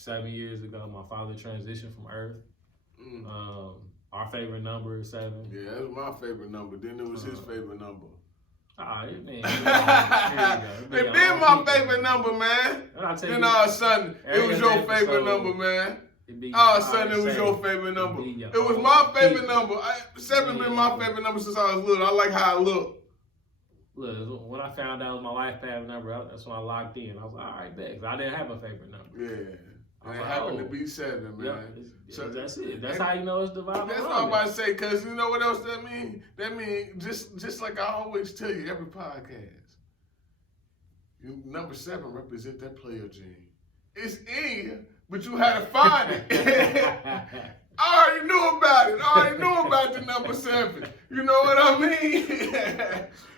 7 years ago, my father transitioned from Earth. Our favorite number is 7. Yeah, that was my favorite number. Then it was his favorite number. It been my favorite number, man. Then all of a sudden, it was your favorite number, man. All of a sudden, it was your favorite number. It was my favorite number. 7 been my favorite number since I was little. I like how I look. Look, when I found out it was my life path number, that's when I locked in. I was like, all right, bet. I didn't have a favorite number. Yeah. And it happened to be 7, man. Yep, so that's it. That's how you know it's divine. That's what I'm about to say, because you know what else that means? That means, just like I always tell you every podcast, number 7 represent that player gene. It's in you, but you had to find it. I already knew about it. I already knew about the number 7. You know what I mean?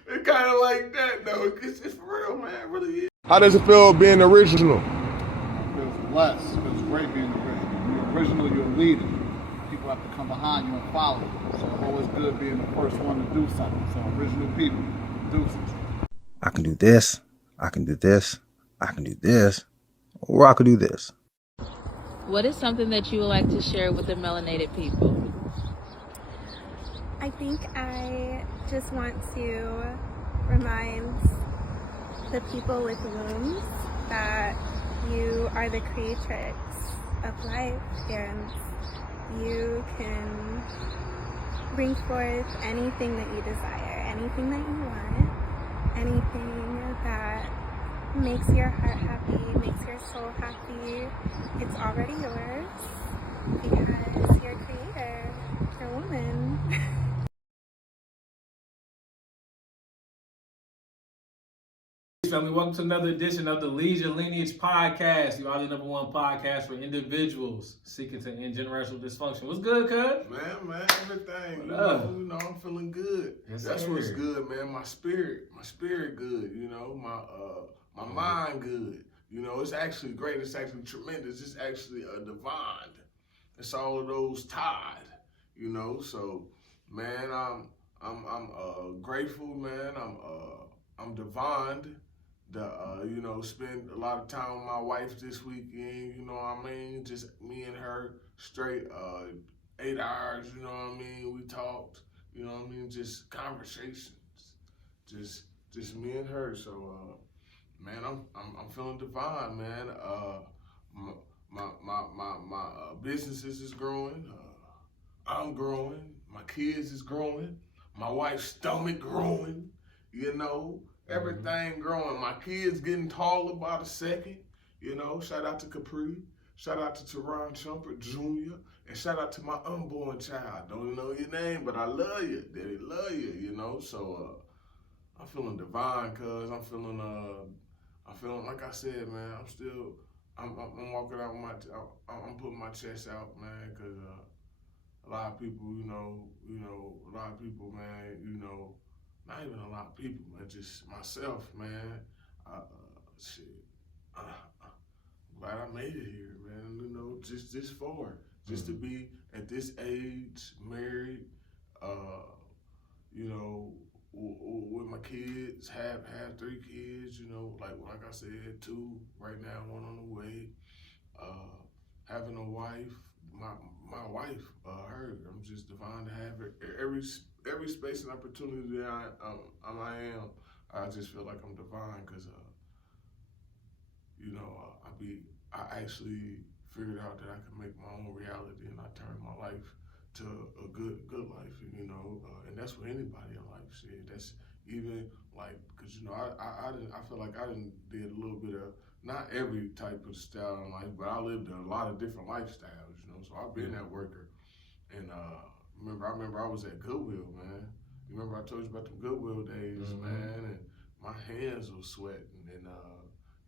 It's kind of like that, though. It's for real, man. It really is. How does it feel being original? It feels blessed. It feels great being original. You're original, you're a leader. People have to come behind you and follow you. So it's always good being the first one to do something. So original people do something. I can do this. I can do this. I can do this. Or I could do this. What is something that you would like to share with the melanated people? I think I just want to remind the people with wombs that you are the creatrix of life and you can bring forth anything that you desire, anything that you want, anything that makes your heart happy, makes your soul happy. It's already yours because you're a creator, you're a woman. Family, welcome to another edition of the Lead Your Lineage podcast. You are the #1 podcast for individuals seeking to end generational dysfunction. What's good, cuz? Man, everything. You know, I'm feeling good. Yes, that's sir. what's good, man. My spirit good. You know, my mind good. You know, it's actually great. It's actually tremendous. It's actually divine. It's all of those tied. You know, so man, I'm grateful, man. I'm divined. You know, spend a lot of time with my wife this weekend, you know what I mean? Just me and her straight 8 hours, you know what I mean? We talked, you know what I mean? Just conversations, just me and her. So, man, I'm feeling divine, man. My businesses is growing. I'm growing. My kids is growing. My wife's stomach growing, you know? Everything growing. My kids getting taller by the second. You know, shout out to Capri. Shout out to Teron Shumpert Jr. And shout out to my unborn child. Don't know your name, but I love you. Daddy love you, you know. So I'm feeling divine, cuz I'm feeling like I said, man, I'm walking out with I'm putting my chest out, man, cuz a lot of people, you know, a lot of people, man, you know, not even a lot of people, man, just myself, man. Glad I made it here, man. You know, just this far, just to be at this age, married, you know, with my kids, have 3 kids, you know, like I said, 2 right now, 1 on the way. Having a wife, my wife, her, I'm just divine to have her. Every space and opportunity that I am, I just feel like I'm divine because, you know, I actually figured out that I can make my own reality and I turned my life to a good life, you know, and that's for anybody in life, shit. That's even like, cause you know, I feel like I did a little bit of, not every type of style in life, but I lived a lot of different lifestyles, you know, so I've been that worker. And I remember I was at Goodwill, man. You remember I told you about the Goodwill days, man, and my hands were sweating, and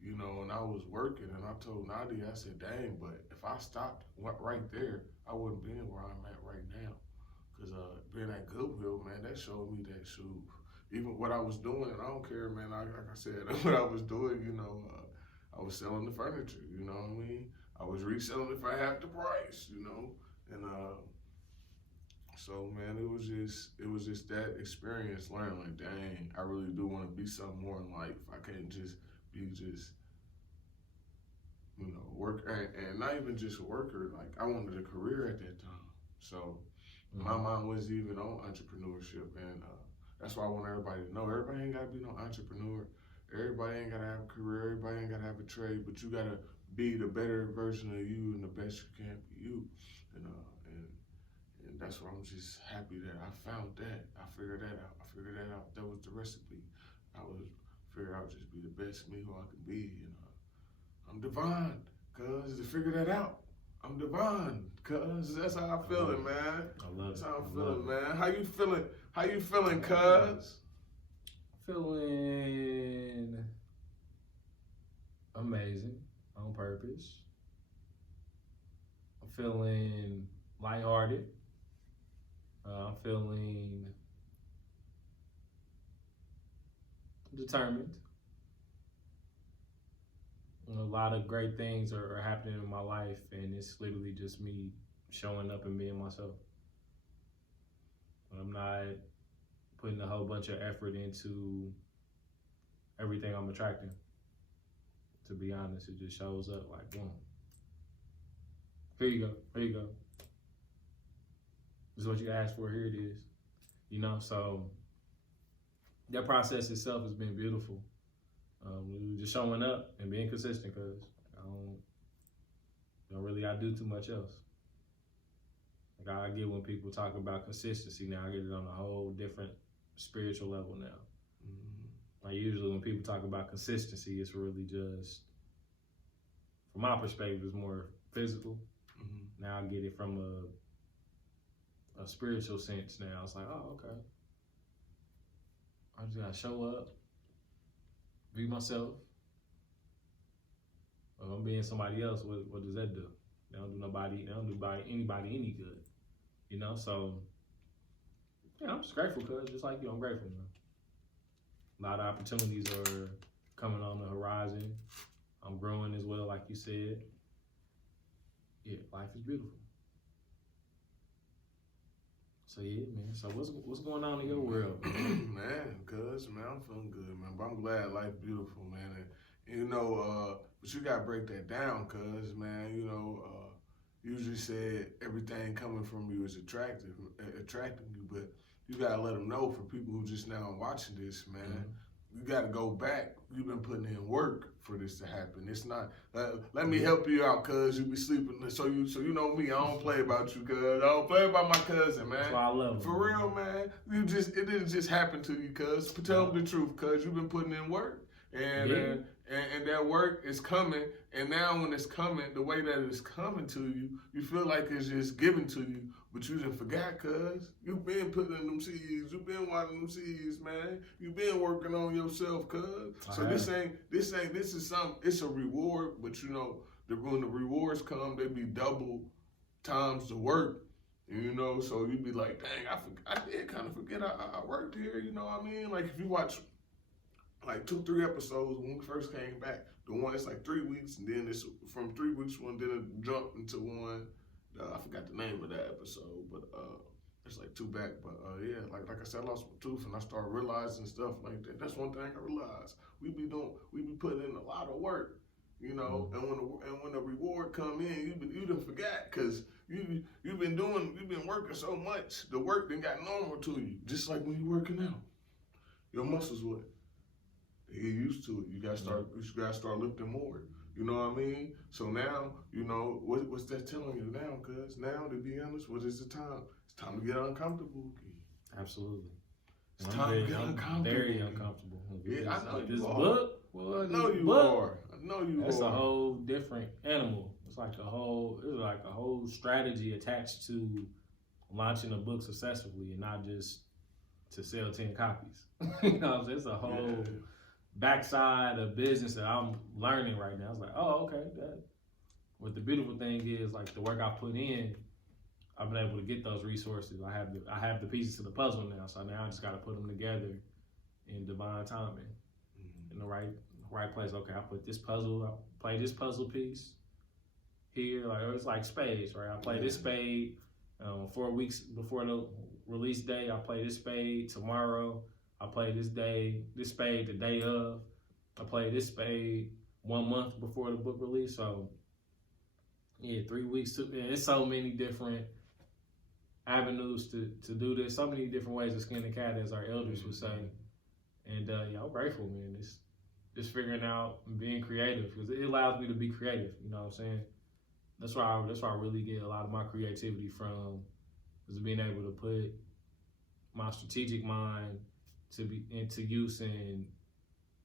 you know, and I was working, and I told Nadia, I said, dang, but if I stopped right there, I wouldn't be where I'm at right now. Cause being at Goodwill, man, that showed me that even what I was doing, and I don't care, man, like I said, what I was doing, you know, I was selling the furniture, you know what I mean? I was reselling it for half the price, you know, and so man, it was just that experience, learning like, dang, I really do want to be something more in life. I can't just be you know, work, and not even just a worker. Like I wanted a career at that time, so my mind was even on entrepreneurship, and that's why I want everybody to know. Everybody ain't gotta be no entrepreneur. Everybody ain't gotta have a career. Everybody ain't gotta have a trade, but you gotta be the better version of you and the best you can be you. And that's why I'm just happy that I found that. I figured that out. That was the recipe. I figured I would just be the best me who I could be. And I'm divine, cuz, to figure that out. I'm divine, cuz. That's how I'm feeling, man. I love it. That's how I'm feeling, man. How you feeling? How you feeling, cuz? Feeling amazing on purpose. I'm feeling lighthearted. I'm feeling determined. A lot of great things are happening in my life, and it's literally just me showing up and being myself. I'm not putting a whole bunch of effort into everything I'm attracting. To be honest, it just shows up like, boom. Here you go. This is what you asked for, here it is. You know, so that process itself has been beautiful. Just showing up and being consistent, because I don't really gotta do too much else. Like I get when people talk about consistency now, I get it on a whole different spiritual level now. Like usually when people talk about consistency, it's really just, from my perspective, it's more physical. Now I get it from a spiritual sense now. It's like, oh, okay. I just gotta show up, be myself. If I'm being somebody else, what does that do? They don't do anybody any good. You know, so yeah, I'm just grateful, cuz just like you, I'm grateful, man. A lot of opportunities are coming on the horizon. I'm growing as well, like you said. Yeah, life is beautiful. So yeah, man. So what's going on in your world, man? Man, I'm feeling good, man. But I'm glad life beautiful, man. And you know, but you gotta break that down, cuz, man. You know, usually said everything coming from you is attracting you, but you gotta let them know, for people who just now watching this, man. You gotta go back. You've been putting in work for this to happen. It's not. Let me help you out, cuz you be sleeping. So you know me. I don't play about you, cuz. I don't play about my cousin, man. That's why I love him. For real, man. It didn't just happen to you, cuz. Tell me the truth, cuz you've been putting in work, and that work is coming. And now when it's coming, the way that it's coming to you, you feel like it's just given to you. But you didn't forget, cuz. You've been putting in them seeds. You've been watering them seeds, man. You've been working on yourself, cuz. So this is something, it's a reward, but you know, when the rewards come, they be double times the work. You know, so you be like, dang, I did kind of forget I worked here, you know what I mean? Like if you watch like 2-3 episodes when we first came back, the one it's like 3 weeks, and then it's from 3 weeks one, then it jumped into one. I forgot the name of that episode, but it's like 2 back. But yeah, like I said, I lost my tooth, and I started realizing stuff like that. That's one thing I realized. We be putting in a lot of work, you know. And when the reward come in, you done forgot, cause you've been working so much. The work then got normal to you, just like when you working out. Your muscles they get used to it. You gotta start lifting more. You know what I mean? So now, you know, what's that telling you now, cuz? Now, to be honest, what is the time? It's time to get uncomfortable again. Absolutely. It's time to get uncomfortable. Very again. uncomfortable. Yeah, I know this you are. book. Well, I know you are. I know you That's are. a whole different animal. It's like a whole strategy attached to launching a book successfully, and not just to sell 10 copies. You know what I'm saying? It's a whole backside of business that I'm learning right now. It's like, oh, okay. What the beautiful thing is, like the work I put in, I've been able to get those resources. I have the pieces to the puzzle now. So now I just got to put them together in divine timing, in the right place. Okay, I put this puzzle. I play this puzzle piece here. Like it's like spades, right? I play this spade 4 weeks before the release day. I play this spade tomorrow. I play this spade the day of. I play this spade 1 month before the book release. So yeah, 3 weeks took. It's so many different avenues to do this. So many different ways to skin the cat, as our elders would say. And yeah, I'm grateful, man. It's just figuring out and being creative, because it allows me to be creative. You know what I'm saying? That's why I really get a lot of my creativity from, is being able to put my strategic mind to be into use and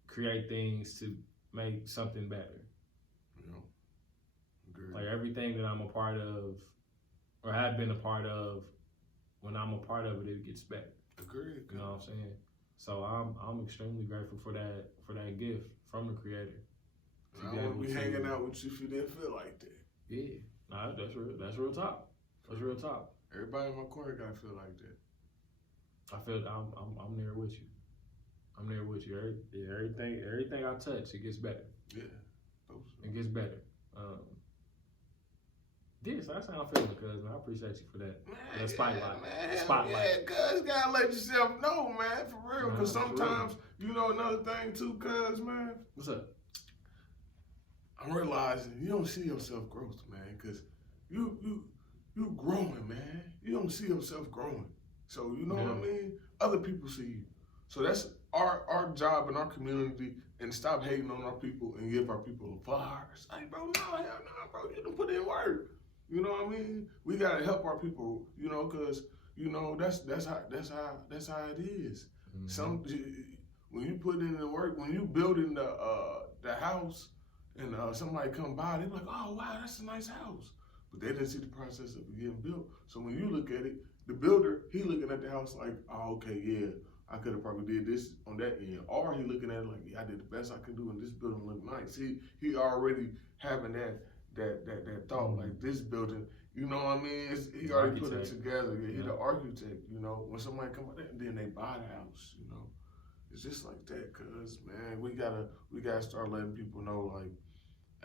create things to make something better. Yeah. Good. Like everything that I'm a part of, or have been a part of, when I'm a part of it, it gets better. Agreed. You know what I'm saying? So I'm extremely grateful for that gift from the Creator. I wouldn't be hanging out with you if you didn't feel like that. Yeah, nah, that's real talk. That's real talk. Everybody in my corner gotta feel like that. I feel I'm there with you. I'm there with you. Everything I touch, it gets better. Yeah, it gets better. Yeah, so that's how I'm feeling, cousin. I appreciate you for that. That spotlight. Man, Spotlight. Yeah, cuz, gotta let yourself know, man, for real. Because sometimes, you know, another thing too, cuz, man. What's up? I'm realizing you don't see yourself growth, man, because you growing, man. You don't see yourself growing. So, you know what I mean? Other people see you. So that's our job in our community, and stop hating on our people and give our people flowers. Hey, bro, no, hell no, bro. You done put in work. You know what I mean? We gotta help our people, you know, cause you know that's how it is. Mm-hmm. When you put in the work, when you building the house, and somebody come by, they be like, oh wow, that's a nice house, but they didn't see the process of it getting built. So when you look at it, the builder, he looking at the house like, oh okay, yeah, I could have probably did this on that end, or he looking at it like, yeah, I did the best I could do, and this building look nice. He already having that thought, like this building, you know what I mean? He already put it together. Yeah, he the architect, you know. When somebody come out and then they buy the house, you know. It's just like that, cuz, man, we gotta start letting people know, like,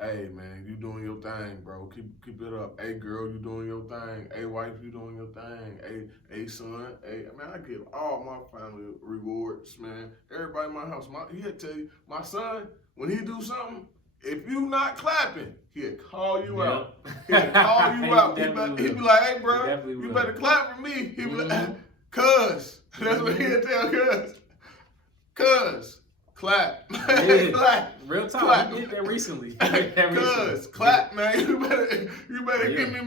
hey, man, you doing your thing, bro. Keep it up. Hey, girl, you doing your thing. Hey, wife, you doing your thing. Hey, son. Hey, man, I give all my family rewards, man. Everybody in my house, he'll tell you, my son, when he do something, if you not clapping, he'll call you out. He'll call you out. He be like, hey, bro, you better clap for me. He be like, cuz. That's what he'll tell cuz. Cuz, clap. Yeah. Clap. Real talk. Clap. I did that recently. Cuz, clap, man. You better give me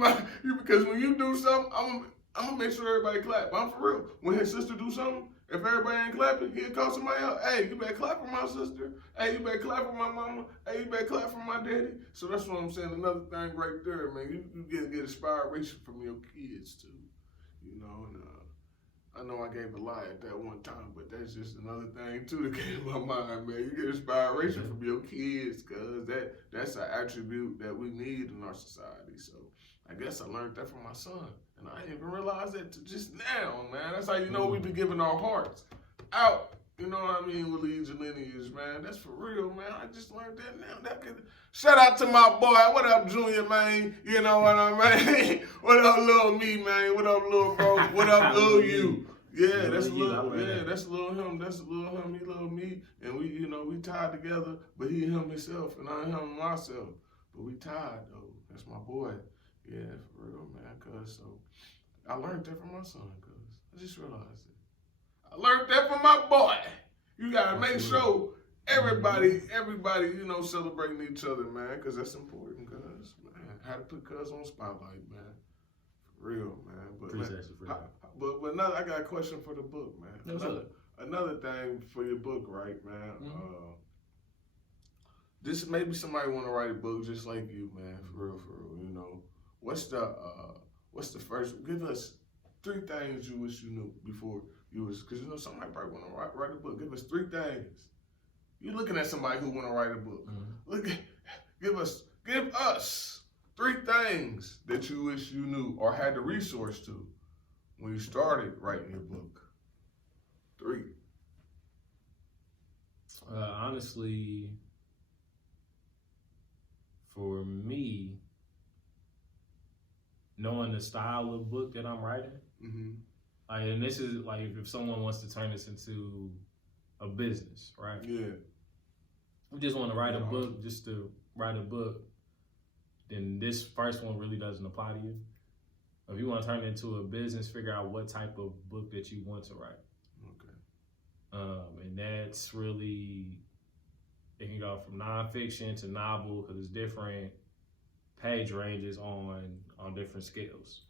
because when you do something, I'm gonna make sure everybody clap. I'm for real. When his sister do something, if everybody ain't clapping, he'll call somebody else. Hey, you better clap for my sister. Hey, you better clap for my mama. Hey, you better clap for my daddy. So that's what I'm saying. Another thing right there, man. You get inspiration from your kids too. You know, and I know I gave a lie at that one time, but that's just another thing too that came to my mind, man. You get inspiration from your kids, cause that's an attribute that we need in our society. So I guess I learned that from my son. And I didn't even realize that till just now, man. That's how you know we be giving our hearts out. You know what I mean? With Lead Our Lineages, man. That's for real, man. I just learned that now. Shout out to my boy. What up, Junior, man? You know what I mean? What up, little me, man? What up, little bro? What up, little you? Yeah, that's a little. Yeah, that's a little him. That's a little him. He little me, and we, you know, we tied together. But he him himself, and I him myself. But we tied though. That's my boy. Yeah, for real, man. Cause so I learned that from my son. Cause I just realized it. I learned that from my boy. You gotta make sure everybody, you know, celebrating each other, man. Cause that's important. Cause man, I had to put cuz on spotlight, man. For real, man. But Appreciate you for that. But another, I got a question for the book, man. Another thing for your book, right, man? This maybe somebody want to write a book just like you, man. For real, you know. What's the first? Give us 3 things you wish you knew before you was, because you know somebody probably want to write a book. Give us 3 things. You're looking at somebody who want to write a book. Give us 3 things that you wish you knew or had the resource to when you started writing your book. 3. Honestly, for me, knowing the style of book that I'm writing, like, and this is like if someone wants to turn this into a business, right? Yeah. you just want to write a book just to write a book, then this first one really doesn't apply to you. If you want to turn it into a business, figure out what type of book that you want to write. And that's really, it can go from nonfiction to novel because it's different page ranges on different scales.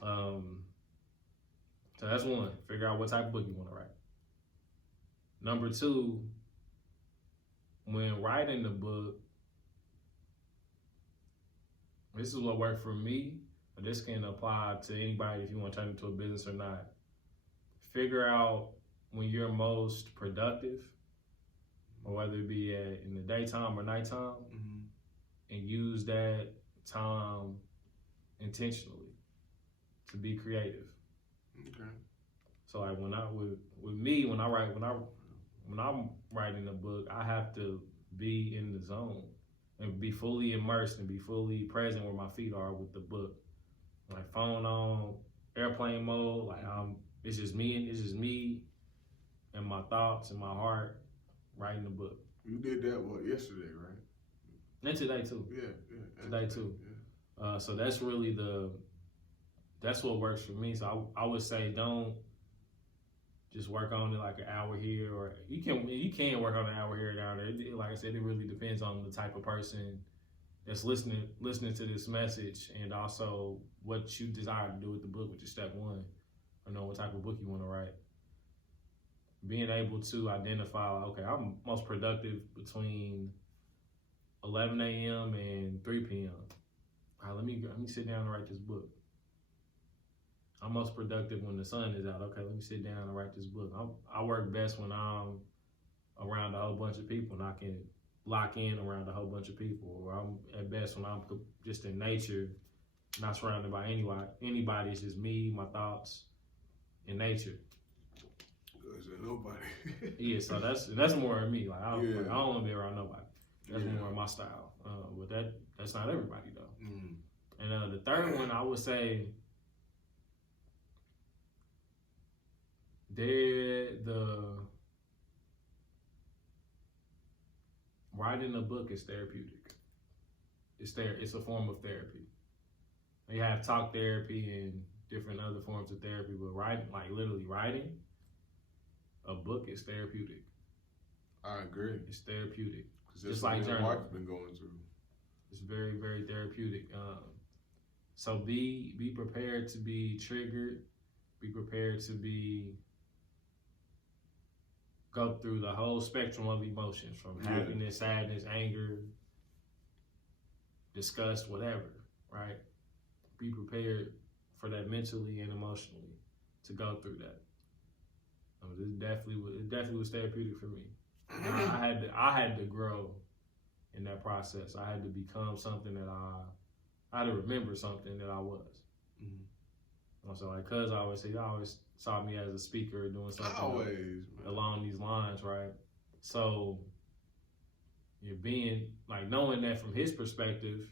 So that's one, figure out what type of book you want to write. Number two, when writing the book, this is what worked for me, but this can apply to anybody if you want to turn it into a business or not. Figure out when you're most productive, or whether it be in the daytime or nighttime, and use that time intentionally to be creative. Okay. So like when I'm writing a book, I have to be in the zone and be fully immersed and be fully present where my feet are with the book. Like phone on, airplane mode, like it's just me and my thoughts and my heart writing the book. You did that yesterday, right? And today too. Yeah. Today too. Yeah. So that's really that's what works for me. So I would say don't just work on it like an hour here, or you can work on an hour here or down there. Like I said, it really depends on the type of person that's listening to this message, and also what you desire to do with the book, which is step one. Or know what type of book you want to write. Being able to identify, okay, I'm most productive between 11 a.m. and 3 p.m. All right, let me sit down and write this book. I'm most productive when the sun is out. Okay, let me sit down and write this book. I work best when I'm around a whole bunch of people and I can lock in around a whole bunch of people. Or I'm at best when I'm just in nature, not surrounded by anybody. It's just me, my thoughts, and nature. Nobody. Yeah, so that's more of me. Like I don't want to be around nobody. That's more of my style. But that's not everybody though. And the third one, I would say, writing a book is therapeutic. It's a form of therapy. You have talk therapy and different other forms of therapy, but writing, like literally writing a book, is therapeutic. I agree. It's therapeutic. Just like my wife's been going through. It's very, very therapeutic. So be prepared to be triggered. Be prepared to go through the whole spectrum of emotions, from happiness, sadness, anger, disgust, whatever, right? Be prepared for that mentally and emotionally to go through that. It definitely was therapeutic for me. I had to grow in that process. I had to become something that I had to remember something that I was. So like, cuz I always saw me as a speaker doing something along these lines, right? So you're being like, knowing that from his perspective,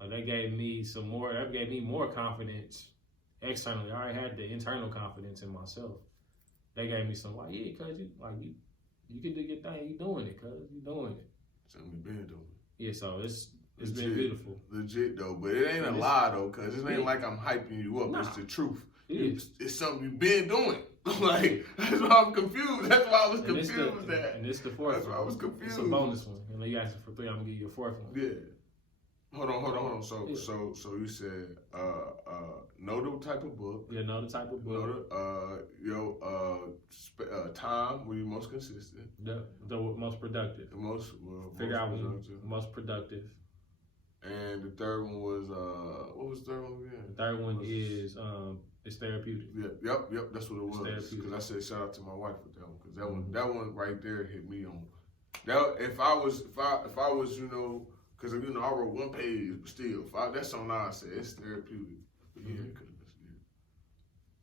like that gave me more confidence externally. I already had the internal confidence in myself. They gave me some like, yeah, cuz you can do your thing, you doing it, cuz you doing it. Something you been doing. Yeah, so it's been beautiful. Legit though, but it ain't a lie though, cuz it ain't like I'm hyping you up. Nah, it's the truth. It's something you've been doing. Like, that's why I'm confused. That's why I was confused at. And it's the fourth one. That's why I was confused. It's a bonus one. And then you asked for 3, I'm gonna give you a fourth one. Yeah. Hold on. So you said know the type of book. Yeah, know the type of book. Know the time where you're most consistent. The most productive. Figure out the most productive. And the third one was what was the third one again? The third one is it's therapeutic. Yep. That's what it was. Because I said shout out to my wife with that one. Because that one right there hit me on. That if I was because I wrote one page, but still, that's something I said. It's therapeutic. Yeah,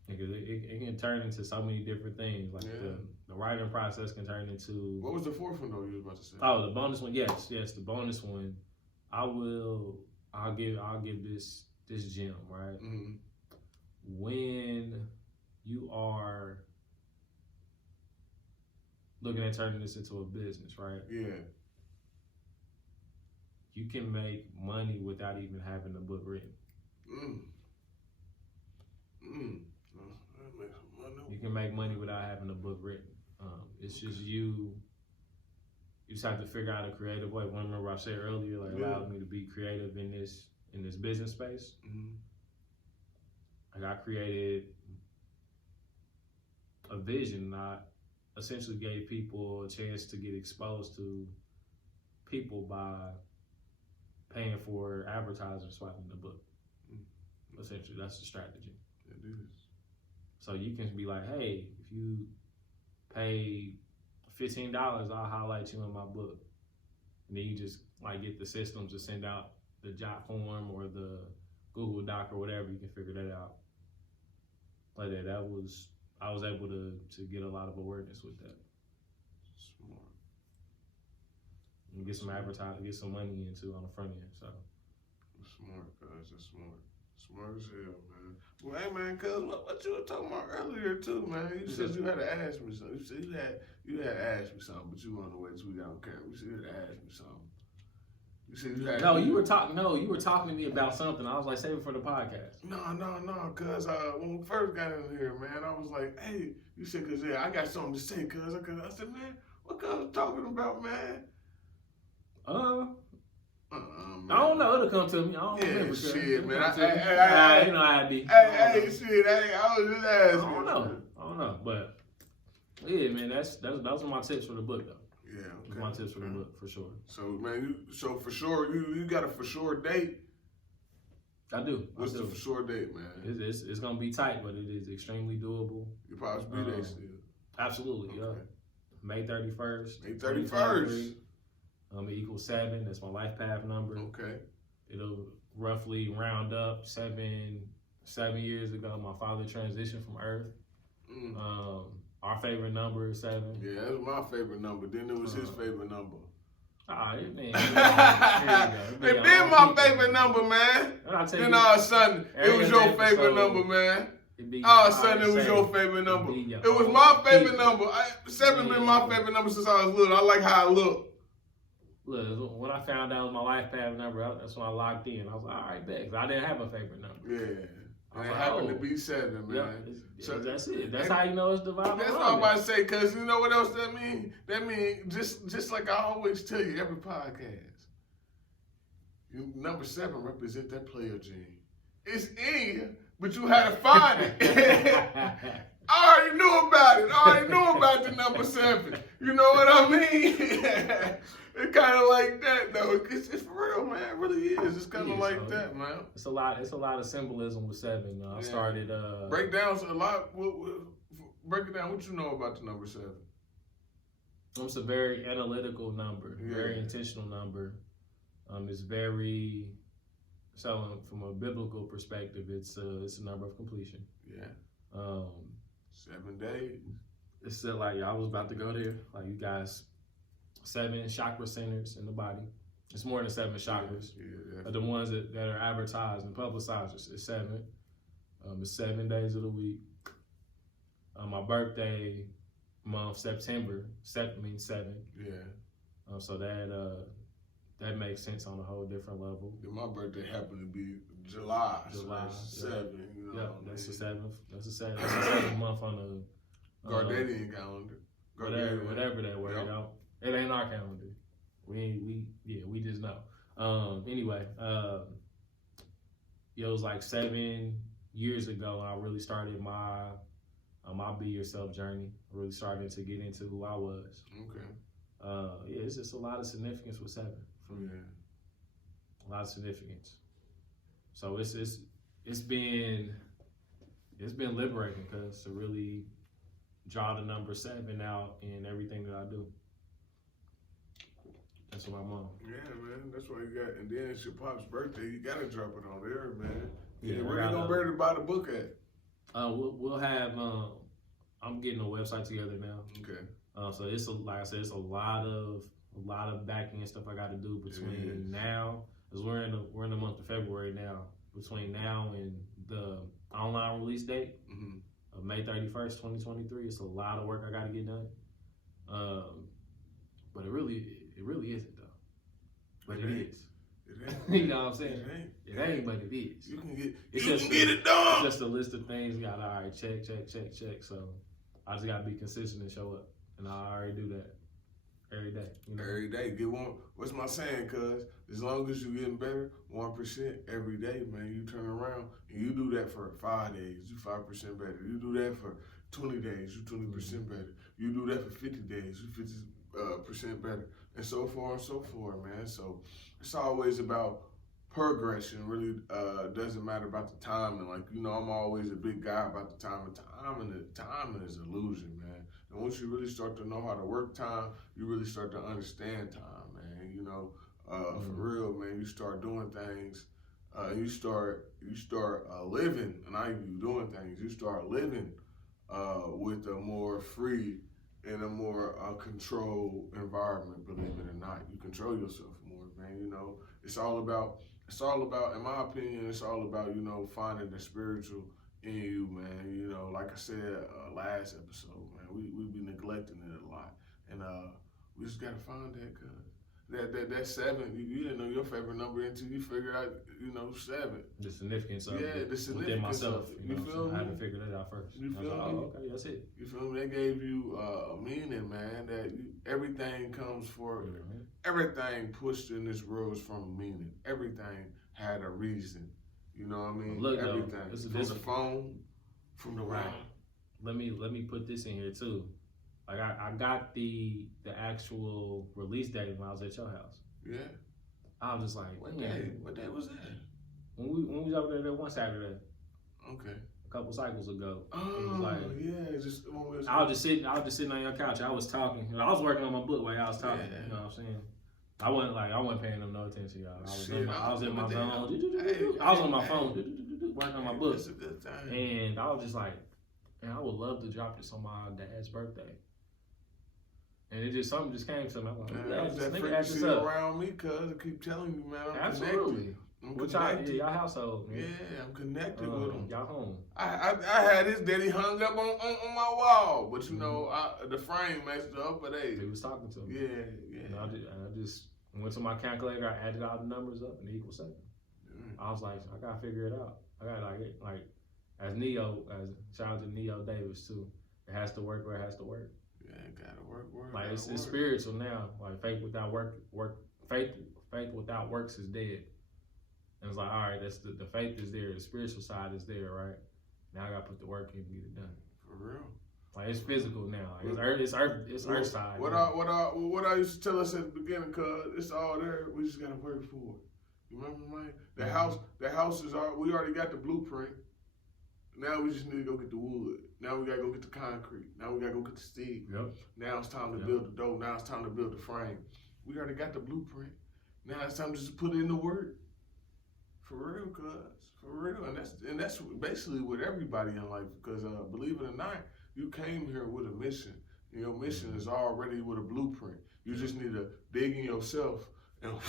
because it can turn into so many different things. Like the writing process can turn into. What was the fourth one though you was about to say? Oh, the bonus one. Yes, the bonus one. I'll give this gem, right? Mm-hmm. When you are looking at turning this into a business, right? Yeah. You can make money without even having the book written. You can make money without having the book written. It's just you just have to figure out a creative way. Remember I said earlier, like allowed me to be creative in this business space. Like I created a vision. I essentially gave people a chance to get exposed to people by paying for advertisers swiping the book. Essentially, that's the strategy. It is. So you can be like, hey, if you pay $15, I'll highlight you in my book. And then you just like get the systems to send out the jot form or the Google Doc or whatever. You can figure that out. Like that. I was able to get a lot of awareness with that. Smart. And get some advertising, get some money into on the front end. So Smart, guys. That's smart. Smart as hell, man. Well, hey, man, cuz what you were talking about earlier too, man? You said you had to ask me something. You said you had asked me something, but you wanted to wait till we got on camera. You said you had to ask me something. You said you had. You were talking to me about something. I was like, save it for the podcast. No, cuz when we first got in here, man, I was like, hey, you said, cuz I got something to say, cuz. I said, man, what cuz was talking about, man? Man. I don't know. It'll come to me. I don't remember. Shit, man. You know how it be. Hey, shit. I was just asking. I don't know. But yeah, man, those are my tips for the book, though. Yeah, okay. Those are my tips for the book, for sure. So, man, for sure, you got a for sure date? I do. What's the for sure date, man? It's gonna be tight, but it is extremely doable. Your pops birthday still? Absolutely, Okay. yeah. May 31st. May 31st. It equals 7. That's my life path number. Okay. It'll roughly round up 7 years ago. My father transitioned from Earth. Our favorite number is 7. Yeah, that was my favorite number. Then it was his favorite number. It been my favorite number, man. Then all of a sudden, it was your favorite number, man. All of a sudden, it was your favorite number. It was my favorite number. 7 been my favorite number since I was little. I like how I look. Look, when I found out it was my life path number, that's when I locked in. I was like, all right, bet. 'Cause I didn't have a favorite number. Yeah. And it happened to be 7, man. Yep, so that's it. That's how you know it's divine. That's what I'm about to say, because you know what else that means? That means, just like I always tell you, every podcast, number 7 represent that player gene. It's in you, but you had to find it. I already knew about it. I already knew about the number 7. You know what I mean? It's kind of like that, though. It's for real, man. It really is. It's kind of like that, man. It's a lot of symbolism with 7. I started. Break down a lot. Break it down. What you know about the number 7? It's a very analytical number, very intentional number. It's very from a biblical perspective. It's a number of completion. Yeah. 7 days. It's like I was about to go there. Like you guys. 7 chakra centers in the body. It's more than 7 chakras. Yeah. The ones that are advertised and publicized is 7. It's 7 days of the week. My birthday month, September, 7 means 7. Yeah. So that makes sense on a whole different level. Yeah, my birthday happened to be July. July. So 7. You know that's the 7th. That's the 7th month on the Gardenian calendar. Whatever that word out. It ain't our calendar. We just know. Anyway, it was like 7 years ago when I really started my Be Yourself journey. I really started to get into who I was. Okay. It's just a lot of significance with 7 for me. Yeah. A lot of significance. So it's been liberating because to really draw the number 7 out in everything that I do. That's what I'm on. Yeah, man. That's what you got. And then it's your pop's birthday. You got to drop it on there, man. Yeah, where you going to be able to buy the book at? We'll have, I'm getting a website together now. Okay. So it's, like I said, it's a lot of back end stuff I got to do between now, because we're in the month of February now. Between now and the online release date of May 31st, 2023, it's a lot of work I got to get done. But it really isn't though. But it is. It ain't. You know what I'm saying? It ain't, but it is. You can get. It's you just can get it done. It's just a list of things. You got all right, check. So I just gotta be consistent and show up, and I already do that every day. You know? Every day, get one. What's my saying? Cause as long as you getting better, 1% every day, man. You turn around and you do that for 5 days, you 5% better. You do that for 20 days, you 20% better. You do that for 50 days, you 50% better, and so far and so forth, man. So it's always about progression. Really, doesn't matter about the timing. Like, you know, I'm always a big guy about the timing. Timing is illusion, man. And once you really start to know how to work time, you really start to understand time, man. You know, for real, man. You start doing things. You start living, and not even doing things. You start living with a more free and a more controlled environment. Believe it or not, you control yourself more, man. You know, it's all about, in my opinion, it's all about, you know, finding the spiritual in you, man. You know, like I said last episode, man, we be neglecting it a lot, and we just gotta find that, cause that 7, you didn't know your favorite number until you figured out, you know, 7. The significance of the within significance myself. of it. You know, feel me? I had to figure that out first. You I was feel like, me? oh, okay, that's it. You feel me? They gave you a meaning, man. That everything comes for everything pushed in this world is from a meaning. Everything had a reason. You know what I mean? Look, everything though, from the phone, from the right. Let me put this in here too. Like I got the actual release date when I was at your house. Yeah. I was just like, What day? What day was that? When we was over there that one Saturday. Okay. A couple cycles ago. Oh, it was like, yeah. Just I was just sitting on your couch. I was talking. I was working on my book while I was talking. Yeah. You know what I'm saying? I wasn't paying them no attention, y'all. I was in my zone. Hey, I was on my phone working on my book. That's a good time. And I was just like, man, I would love to drop this on my dad's birthday. And something just came to me. I'm like, man, that frequency around me, cuz I keep telling you, man, I'm absolutely. connected. Your household, man. Yeah, I'm connected with him. Y'all home. I had his daddy hung up on my wall, but you know, the frame matched up, but hey. He was talking to me. Yeah. And I just went to my calculator, I added all the numbers up, and it equals 7. I was like, I gotta figure it out. I gotta like as shout out to Neo Davis too. It has to work where it has to work. Yeah, it gotta work. Like it's spiritual now. Like faith without faith without works is dead. And it's like, all right, that's the faith is there, the spiritual side is there, right? Now I gotta put the work in to get it done. For real. Like it's physical now. Like it's earth side. What I used to tell us at the beginning, cuz it's all there. We just gotta work for it. You remember, man? The house is we already got the blueprint. Now we just need to go get the wood. Now we gotta go get the concrete. Now we gotta go get the steel. Yep. Now it's time to build the dough. Now it's time to build the frame. We already got the blueprint. Now it's time to just put in the work. For real, cuz. For real. And that's basically with everybody in life. Because believe it or not, you came here with a mission. And your mission is already with a blueprint. You just need to dig in yourself and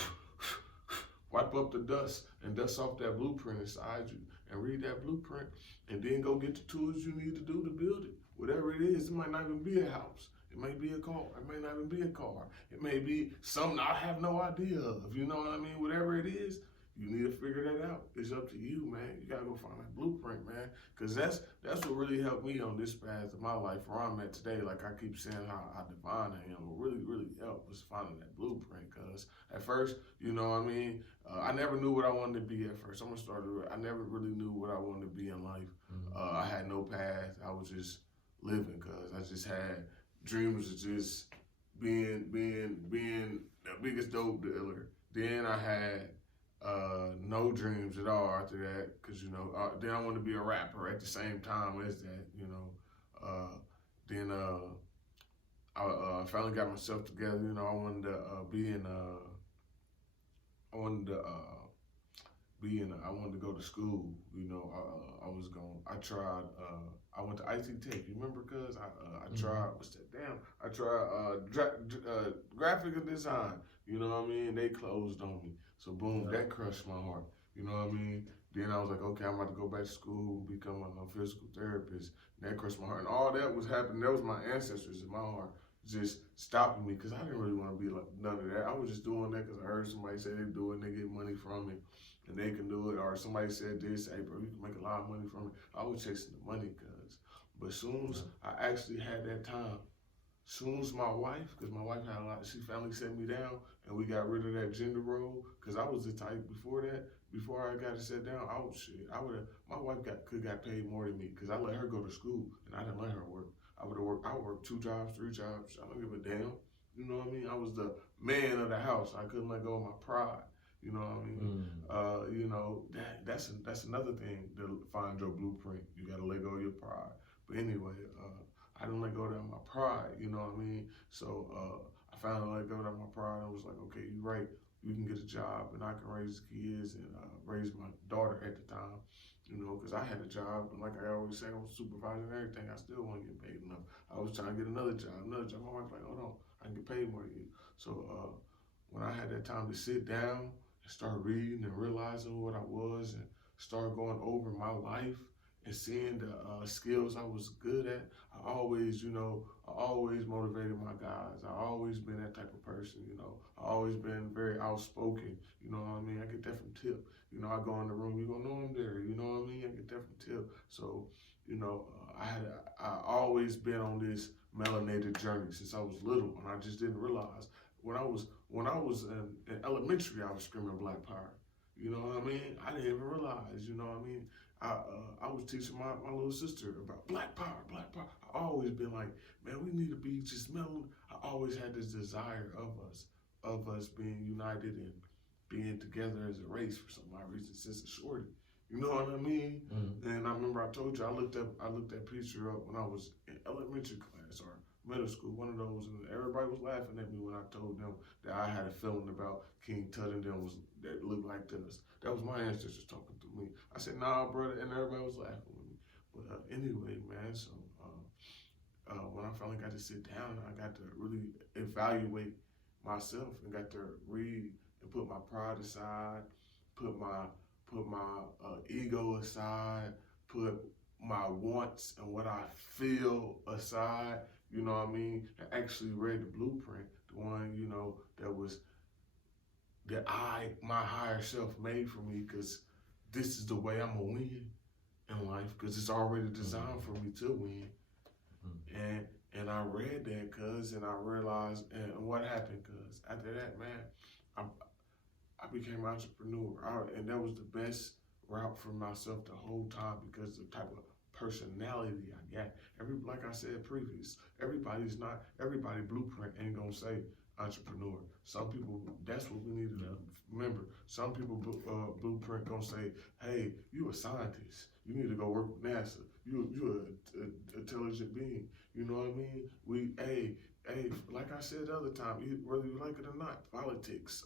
wipe up the dust and dust off that blueprint inside you and read that blueprint and then go get the tools you need to do to build it. Whatever it is, it might not even be a house. It may be a car. It may not even be a car. It may be something I have no idea of. You know what I mean? Whatever it is, you need to figure that out. It's up to you, man. You gotta go find that blueprint, man. Cause that's what really helped me on this path of my life where I'm at today. Like I keep saying how divine I am. What really helped was finding that blueprint. Cause at first, you know what I mean? I never knew what I wanted to be at first. I'm gonna start with, I never really knew what I wanted to be in life. I had no path. I was just living, cause I just had dreams of just being the biggest dope dealer. Then I had no dreams at all after that, because you know, then I wanted to be a rapper at the same time as that, you know. Then I finally got myself together. You know, I wanted to I wanted to go to school. You know, I went to IT Tech. You remember? Cause I tried. What's that? Damn. I tried graphic design. You know what I mean? They closed on me. So boom, that crushed my heart. You know what I mean? Then I was like, okay, I'm about to go back to school, become a physical therapist. And that crushed my heart. And all that was happening. That was my ancestors in my heart. just stopping me, because I didn't really want to be like none of that. I was just doing that because I heard somebody say they do it and they get money from it and they can do it. Or somebody said this, hey bro, you can make a lot of money from it. I was chasing the money, cuz. But as soon as I actually had that time, soon as my wife, because my wife had a lot, she finally set me down and we got rid of that gender role. Because I was the type before that, before I got it set down, my wife could got paid more than me because I let her go to school and I didn't let her work. I would work 2 jobs, 3 jobs. I don't give a damn. You know what I mean? I was the man of the house. I couldn't let go of my pride. You know what I mean? You know, that's another thing to find your blueprint. You gotta let go of your pride. But anyway, I didn't let go of my pride, you know what I mean? So I finally let go of my pride. I was like, okay, you're right. You can get a job and I can raise kids and raise my daughter at the time, you know, because I had a job. And like I always say, I was supervising everything. I still wasn't getting paid enough. I was trying to get another job. My wife was like, hold on, I can get paid more than you. So when I had that time to sit down and start reading and realizing what I was and start going over my life and seeing the skills I was good at, I always motivated my guys. I always been that type of person, you know. I always been very outspoken, you know what I mean? I get that from Tip. You know, I go in the room, you gonna know I'm there, you know what I mean? I get that from Tip. So, you know, I always been on this melanated journey since I was little, and I just didn't realize when I was in elementary, I was screaming Black Power. You know what I mean? I didn't even realize, you know what I mean? I was teaching my little sister about Black Power, Black Power. I always been like, man, we need to be just mellow. I always had this desire of us being united and being together as a race for some odd reason since a shorty. You know what I mean? Mm-hmm. And I remember I told you I looked that picture up when I was in elementary class or middle school, one of those, and everybody was laughing at me when I told them that I had a feeling about King Tut and them that looked like us. That was my ancestors talking to me. I said, nah, brother, and everybody was laughing with me. But anyway, man, so when I finally got to sit down, I got to really evaluate myself and got to read and put my pride aside, put my ego aside, put my wants and what I feel aside, you know what I mean? I actually read the blueprint, the one, you know, that my higher self made for me, because this is the way I'm gonna win in life, because it's already designed for me to win. And I read that, cuz, and I realized, and what happened, cuz, after that, man, I became an entrepreneur, and that was the best route for myself the whole time, because of the type of personality I got. Like I said previous, everybody blueprint ain't gonna say entrepreneur. Some people, that's what we need to remember. Some people blueprint gonna say, hey, you a scientist. You need to go work with NASA. You an intelligent being. You know what I mean? Hey, like I said the other time, whether you like it or not, politics,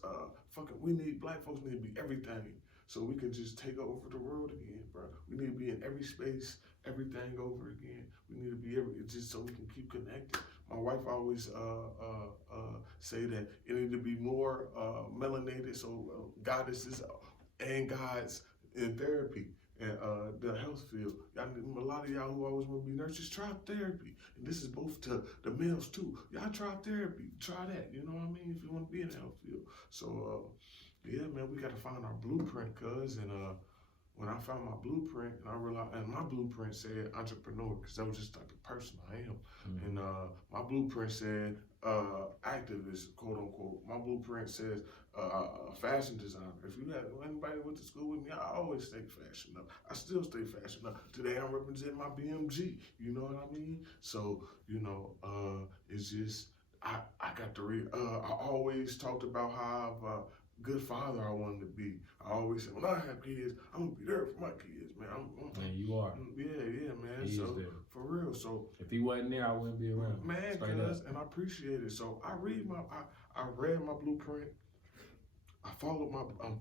black folks need to be everything. So we can just take over the world again, bro. We need to be in every space, everything over again. We need to be just so we can keep connected. My wife always say that it need to be more melanated, so goddesses and gods in therapy and the health field. A lot of y'all who always want to be nurses, try therapy. And this is both to the males too. Y'all try therapy, try that. You know what I mean? If you want to be in the health field. So yeah, man, we got to find our blueprint, cuz. And when I found my blueprint, and I realized, and my blueprint said entrepreneur, because that was just the type of person I am. Mm-hmm. And my blueprint said activist, quote unquote. My blueprint says fashion designer. If you had anybody went to school with me, I always stay fashion up. I still stay fashion up. Today I'm representing my BMG. You know what I mean? So, you know, it's just, I got to read. I always talked about how I've good father I wanted to be. I always said, when I have kids, I'm gonna be there for my kids, man. And you are. Yeah, man. He so is there. For real. So if he wasn't there, I wouldn't be around. Man, cuz, and I appreciate it. So I read I read my blueprint. I'm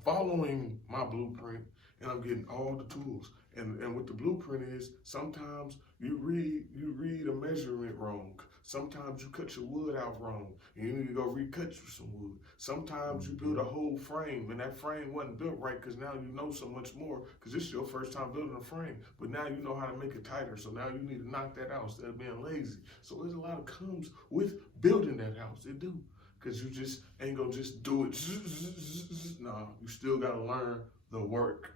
following my blueprint, and I'm getting all the tools. And what the blueprint is, sometimes you read a measurement wrong. Sometimes you cut your wood out wrong and you need to go recut you some wood. Sometimes you build a whole frame and that frame wasn't built right because now you know so much more because this is your first time building a frame. But now you know how to make it tighter. So now you need to knock that out instead of being lazy. So there's a lot of comes with building that house. It do. Because you just ain't gonna just do it. No, you still gotta learn the work.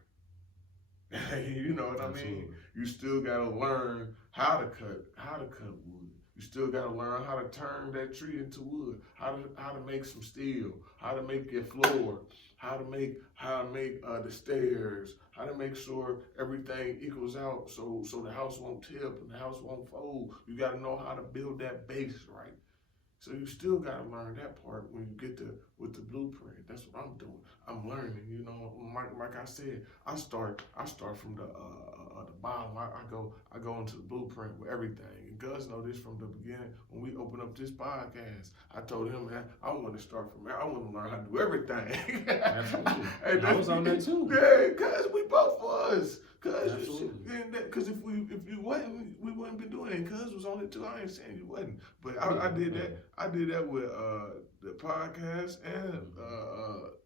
You know what I mean? You still gotta learn how to cut wood. You still gotta learn how to turn that tree into wood, how to make some steel, how to make your floor, how to make the stairs, how to make sure everything equals out so the house won't tip and the house won't fold. You gotta know how to build that base right. So you still gotta learn that part when you get with the blueprint. That's what I'm doing. I'm learning, you know. Like I said, I start from the bottom. I go into the blueprint with everything. And Gus know this from the beginning. When we opened up this podcast, I told him, man, I want to start from there. I want to learn how to do everything. Absolutely. And I was on that too. Yeah, cause we both was. Absolutely. Cause if you wasn't, we wouldn't be doing it. Cuz was on it too. I ain't saying you wasn't, but I did that. I did that with the podcast and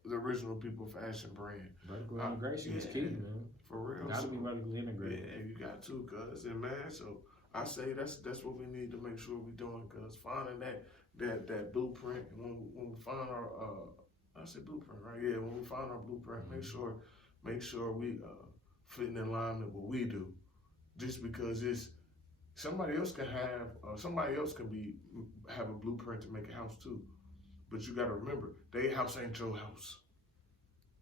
the Original People Fashion brand. Vertical integration is key, man. For real. You gotta be vertically integrated. Yeah, you got to, cuz. And man, so I say that's what we need to make sure we doing, cuz. Finding that blueprint. When we find our I said blueprint, right? Yeah, when we find our blueprint, make sure we fitting in line with what we do. Just because it's somebody else can have a blueprint to make a house too. But you gotta remember, they house ain't your house.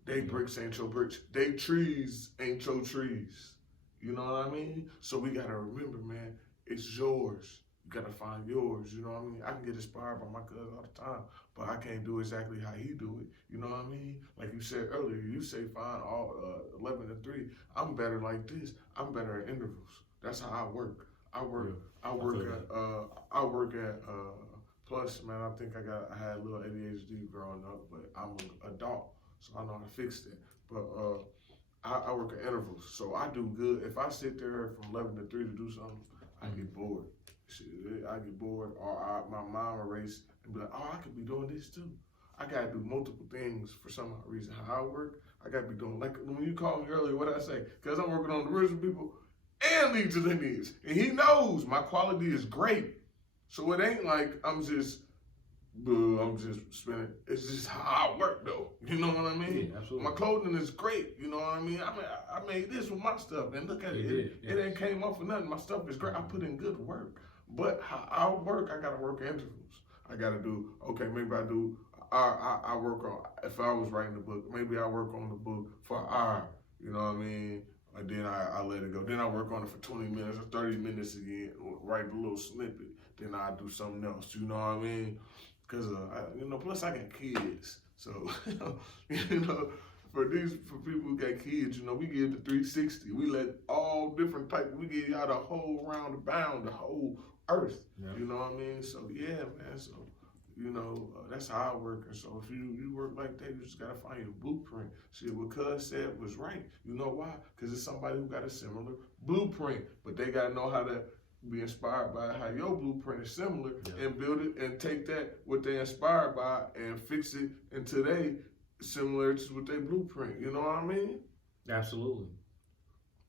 They bricks ain't your bricks. They trees ain't your trees. You know what I mean? So we gotta remember, man, it's yours. You gotta find yours, you know what I mean? I can get inspired by my cousin all the time, but I can't do exactly how he do it, you know what I mean? Like you said earlier, you say find all 11 to 3. I'm better like this. I'm better at intervals. That's how I work. I work at plus, man, I think I had a little ADHD growing up, but I'm an adult, so I know how to fix that. But I work at intervals, so I do good. If I sit there from 11 to 3 to do something, I get bored. I get bored, or my mind will race and be like, oh, I could be doing this too. I gotta do multiple things for some reason. How I work, I gotta be doing, like when you called me earlier, what did I say? Because I'm working on the Original People and Lead Our Lineages. And he knows my quality is great. So it ain't like I'm just spending, it's just how I work though. You know what I mean? Yeah, absolutely. My clothing is great, you know what I mean? I made this with my stuff, and look at it. It ain't came off of nothing. My stuff is great. I put in good work. But how I work, I gotta work intervals. I gotta do, okay, maybe I work on, if I was writing the book, maybe I work on the book for an hour, you know what I mean? And then I let it go. Then I work on it for 20 minutes or 30 minutes again, write a little snippet. Then I do something else, you know what I mean? Because, plus I got kids. So, for people who got kids, we give the 360. We let all different types, we give y'all the whole round of bound, the whole earth. Yeah. You know what I mean? So, yeah, man. So, that's how I work. And so if you work like that, you just got to find your blueprint. See, what Cuz said was right. You know why? Because it's somebody who got a similar blueprint. But they got to know how to be inspired by how your blueprint is similar, and build it and take that, what they inspired by, and fix it into they similar to what they blueprint. You know what I mean? Absolutely.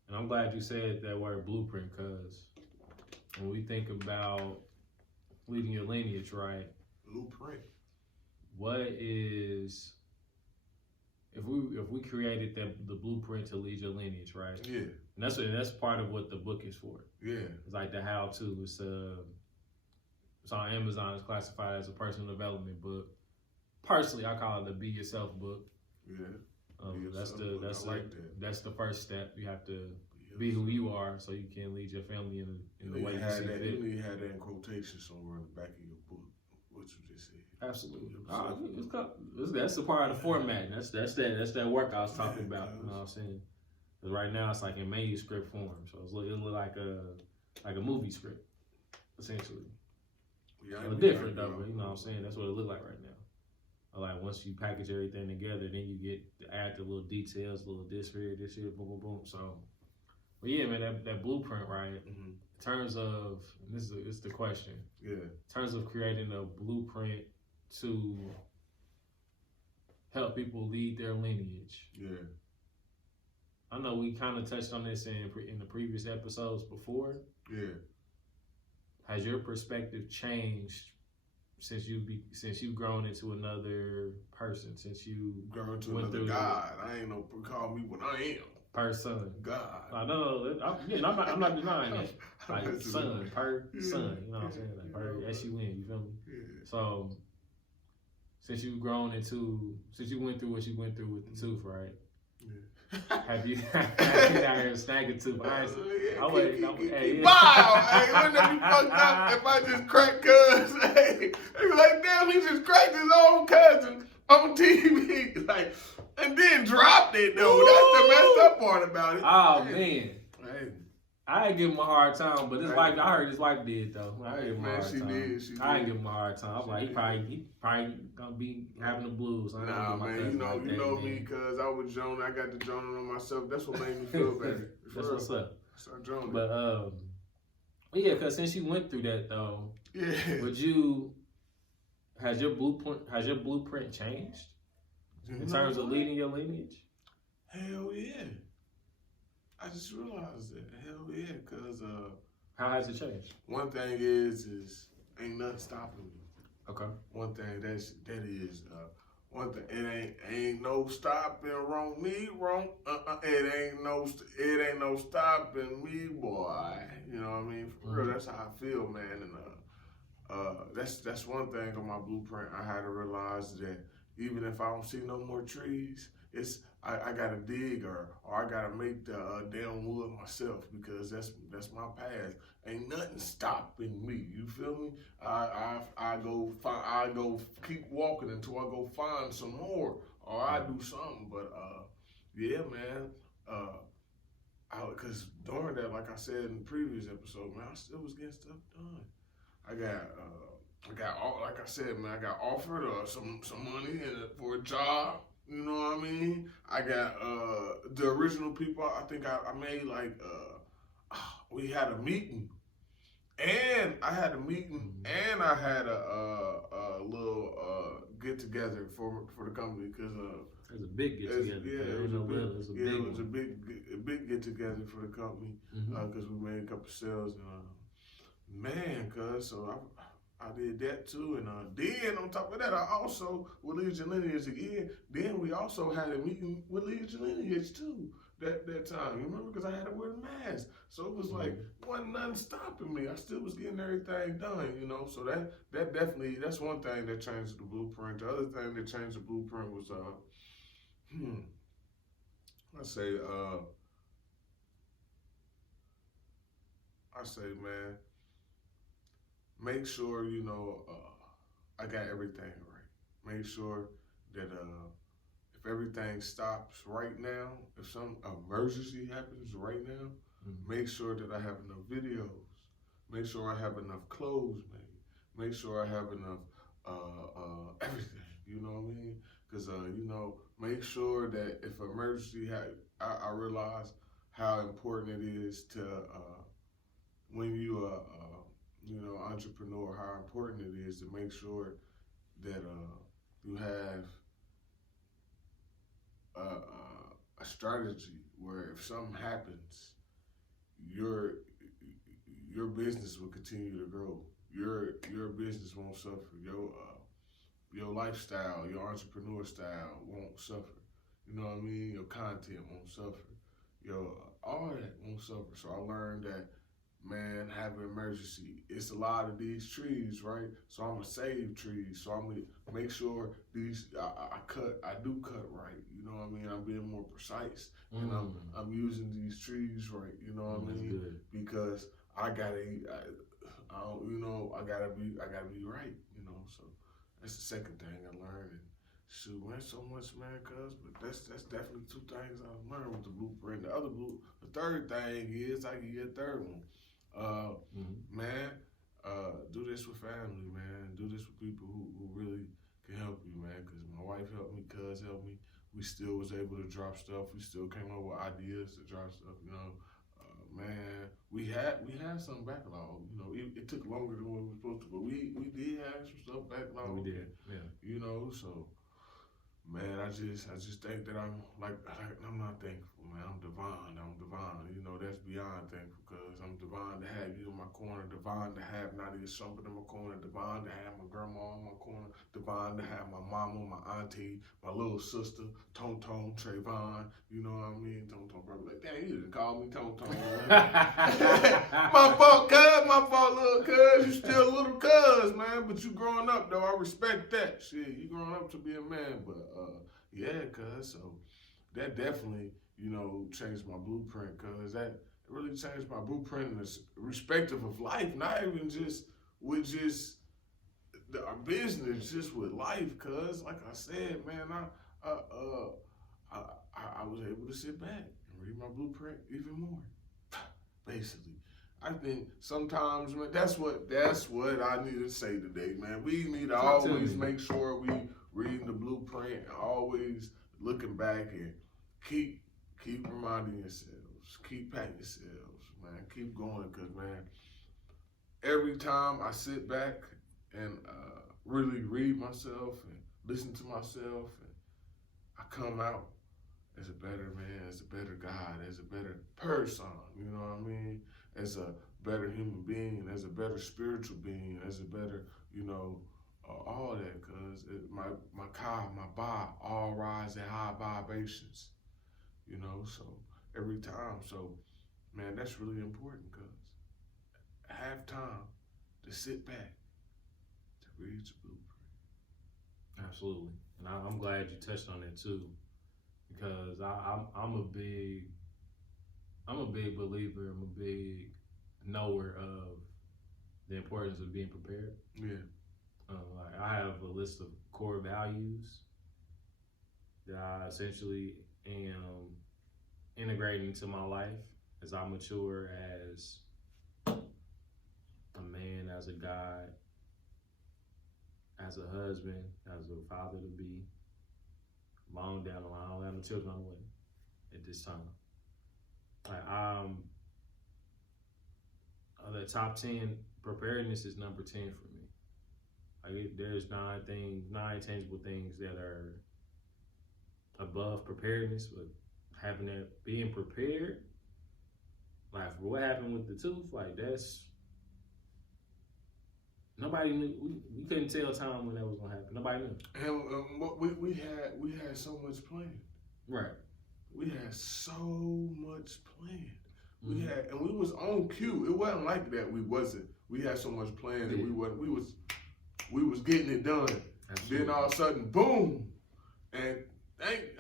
And I'm glad you said that word blueprint, because when we think about leading your lineage, right? Blueprint. What is, if we created the blueprint to lead your lineage, right? Yeah. And that's part of what the book is for. Yeah. It's like the how-to. It's on Amazon. It's classified as a personal development book. Personally, I call it the Be Yourself book. Yeah. That's the first step. You have to be who you are, so you can lead your family in the way you see fit. You need to have that in quotation somewhere in the back of your book. What you just said. Absolutely. That's the part of the format. That's that work I was talking about. You know what I'm saying? Because right now it's like in manuscript form, so it look like a movie script, essentially. Yeah, different though, but you know what I'm saying? That's what it look like right now. Like once you package everything together, then you get to add the little details, little this here, boom, boom, boom. So But yeah, man, that blueprint, right? Mm-hmm. In terms of, this is the question. Yeah. In terms of creating a blueprint to help people lead their lineage. Yeah. I know we kind of touched on this in the previous episodes before. Yeah. Has your perspective changed since you've grown into another person? Since you Grown to went another through God. I ain't no call me what I am. person. God. I know. I'm not denying that. Like That's son, it. son. You know what I'm saying? Like SUN. You feel me? Yeah. So since you went through what you went through with the tooth, right? Yeah. Have you out here snagging tooth? I wait. Wow! Hey, wouldn't that be fucked up if I just cracked cuz? Hey, they be like, damn, he just cracked his own cousin on TV. Like, and then dropped it, though. That's the messed up part about it. Oh, Hey. man. Hey. I ain't give him a hard time, but I heard his wife did, though. I didn't give him a Man, hard she time. did, she I did. ain't give him a hard time. I'm like, he probably gonna be having the blues. I ain't gonna Nah, give my man, cousin you know like that, me, man. cuz I was Jonah. I got the Jonah on myself. That's what made me feel better. That's what's up. Start Jonah. But yeah, because since you went through that, though, yeah. has your blueprint changed in terms of leading your lineage? Hell yeah. I just realized that. Hell yeah, cuz How has it changed? one thing is ain't nothing stopping me. Okay. One thing that is one thing, it ain't no stopping me wrong. It ain't no stopping me, boy. You know what I mean? For real, that's how I feel, man. And that's one thing on my blueprint. I had to realize that even if I don't see no more trees, I gotta dig or I gotta make the damn wood myself because that's my path. Ain't nothing stopping me. You feel me? I go keep walking until I go find some more or I do something. But yeah, man. Cause during that, like I said in the previous episode, man, I still was getting stuff done. I got like I said, man, I got offered some money for a job. You know what I mean? I got the original people. I think I made like we had a meeting, and I had a meeting, and I had a little get together for the company because There's a big get together. Yeah, it was a big get together for the company because we made a couple sales and man, cuz so I did that too, and then on top of that, I also with Lead Your Lineage again. Then we also had a meeting with Lead Your Lineage too. That time, you remember? Because I had to wear the mask, so it was like wasn't nothing stopping me. I still was getting everything done, you know. So that definitely that's one thing that changed the blueprint. The other thing that changed the blueprint was I say, man, make sure you know I got everything right. Make sure that if everything stops right now, if some emergency happens right now, make sure that I have enough videos. Make sure I have enough clothes made. Make sure I have enough everything. You know what I mean? Because you know, make sure that if an emergency I realize how important it is to when you you know, entrepreneur, how important it is to make sure that you have a strategy where if something happens, your business will continue to grow. Your business won't suffer. Your lifestyle, your entrepreneur style won't suffer. You know what I mean? Your content won't suffer. All that won't suffer. So I learned that, man, having emergency, it's a lot of these trees, right? So I'm gonna save trees. So I'm gonna make sure these I do cut right. You know what I mean? I'm being more precise, and I'm using these trees right. You know what I mean? Good. Because I gotta be right. You know, so that's the second thing I learned. And shoot, man, so much, man, but that's definitely two things I learned with the blueprint. The third thing is I give you a third one. Man, do this with family, man. Do this with people who really can help you, man. Because my wife helped me, cuz helped me. We still was able to drop stuff. We still came up with ideas to drop stuff, you know. man, we had some backlog. You know, it took longer than what we were supposed to, but we did have some stuff backlog. We did, yeah. You know, so man, I just think that I'm not thankful, man. I'm divine. You know, that's beyond thankful because I'm divine to have you in my corner, divine to have Nadia Shumpert in my corner, divine to have my grandma in my corner, divine to have my mama, my auntie, my little sister, Tone Trayvon. You know what I mean? Tone, probably like, damn, you didn't call me Tone. My fault, little cuz. You still a little cuz, man. But you growing up, though. I respect that. Shit, you growing up to be a man, but yeah, cuz. So that definitely, you know, changed my blueprint, cuz that really changed my blueprint in the respective of life, not even just with our business, just with life, cuz like I said, man, I was able to sit back and read my blueprint even more. Basically. I think sometimes, man, that's what I need to say today, man. We need to always make sure we reading the blueprint, always looking back and keep reminding yourselves, keep patting yourselves, man. Keep going, cause man, every time I sit back and really read myself and listen to myself, and I come out as a better man, as a better God, as a better person. You know what I mean? As a better human being, as a better spiritual being, as a better, you know, all that, cause my ka, my ba, all rise at high vibrations. You know, so every time, so man, that's really important, cause have time to sit back to read your blueprint. Absolutely, and I'm glad you touched on that too, because I'm a big believer. I'm a big knower of the importance of being prepared. Yeah. Like I have a list of core values that I essentially am integrating into my life as I mature as a man, as a God, as a husband, as a father to be. Long down the line, I don't have no children on the way at this time. Like the top 10 preparedness is number 10 for me. Like there's nine tangible things that are above preparedness, but having that, being prepared, like for what happened with the tooth, like that's, nobody knew, we couldn't tell time when that was gonna happen. Nobody knew. And we had so much planned. Right. We had so much planned. We had, and we was on cue. It wasn't like that. We had so much planned that we was getting it done. Absolutely. Then all of a sudden, boom! And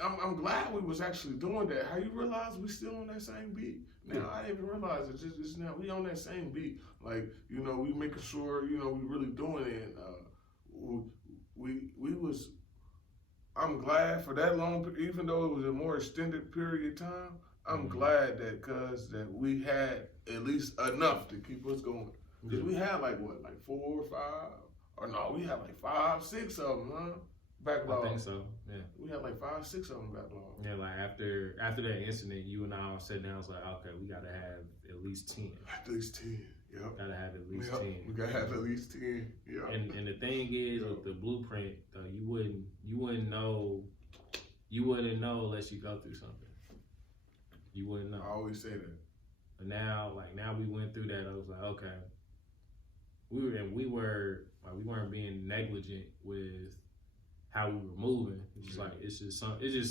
I'm glad we was actually doing that. How you realize we still on that same beat? Now I didn't even realize it. Just now we on that same beat. Like, you know, we making sure, you know, we really doing it. We was. I'm glad for that long, even though it was a more extended period of time. I'm glad that we had at least enough to keep us going. Because we had like 4 or 5, or no, we had like 5, 6 of them, huh? Backlog. I think so. Yeah. We had like 5, 6 of them backlog. Yeah, like after that incident, you and I all sat down. I was like, okay, we gotta have at least 10. At least 10. Yep. Gotta have at least 10. We gotta have at least 10. Yeah. And the thing is, with the blueprint, though, you wouldn't know unless you go through something. You wouldn't know. I always say that. But now we went through that. I was like, okay, we weren't being negligent with how we were moving. It's just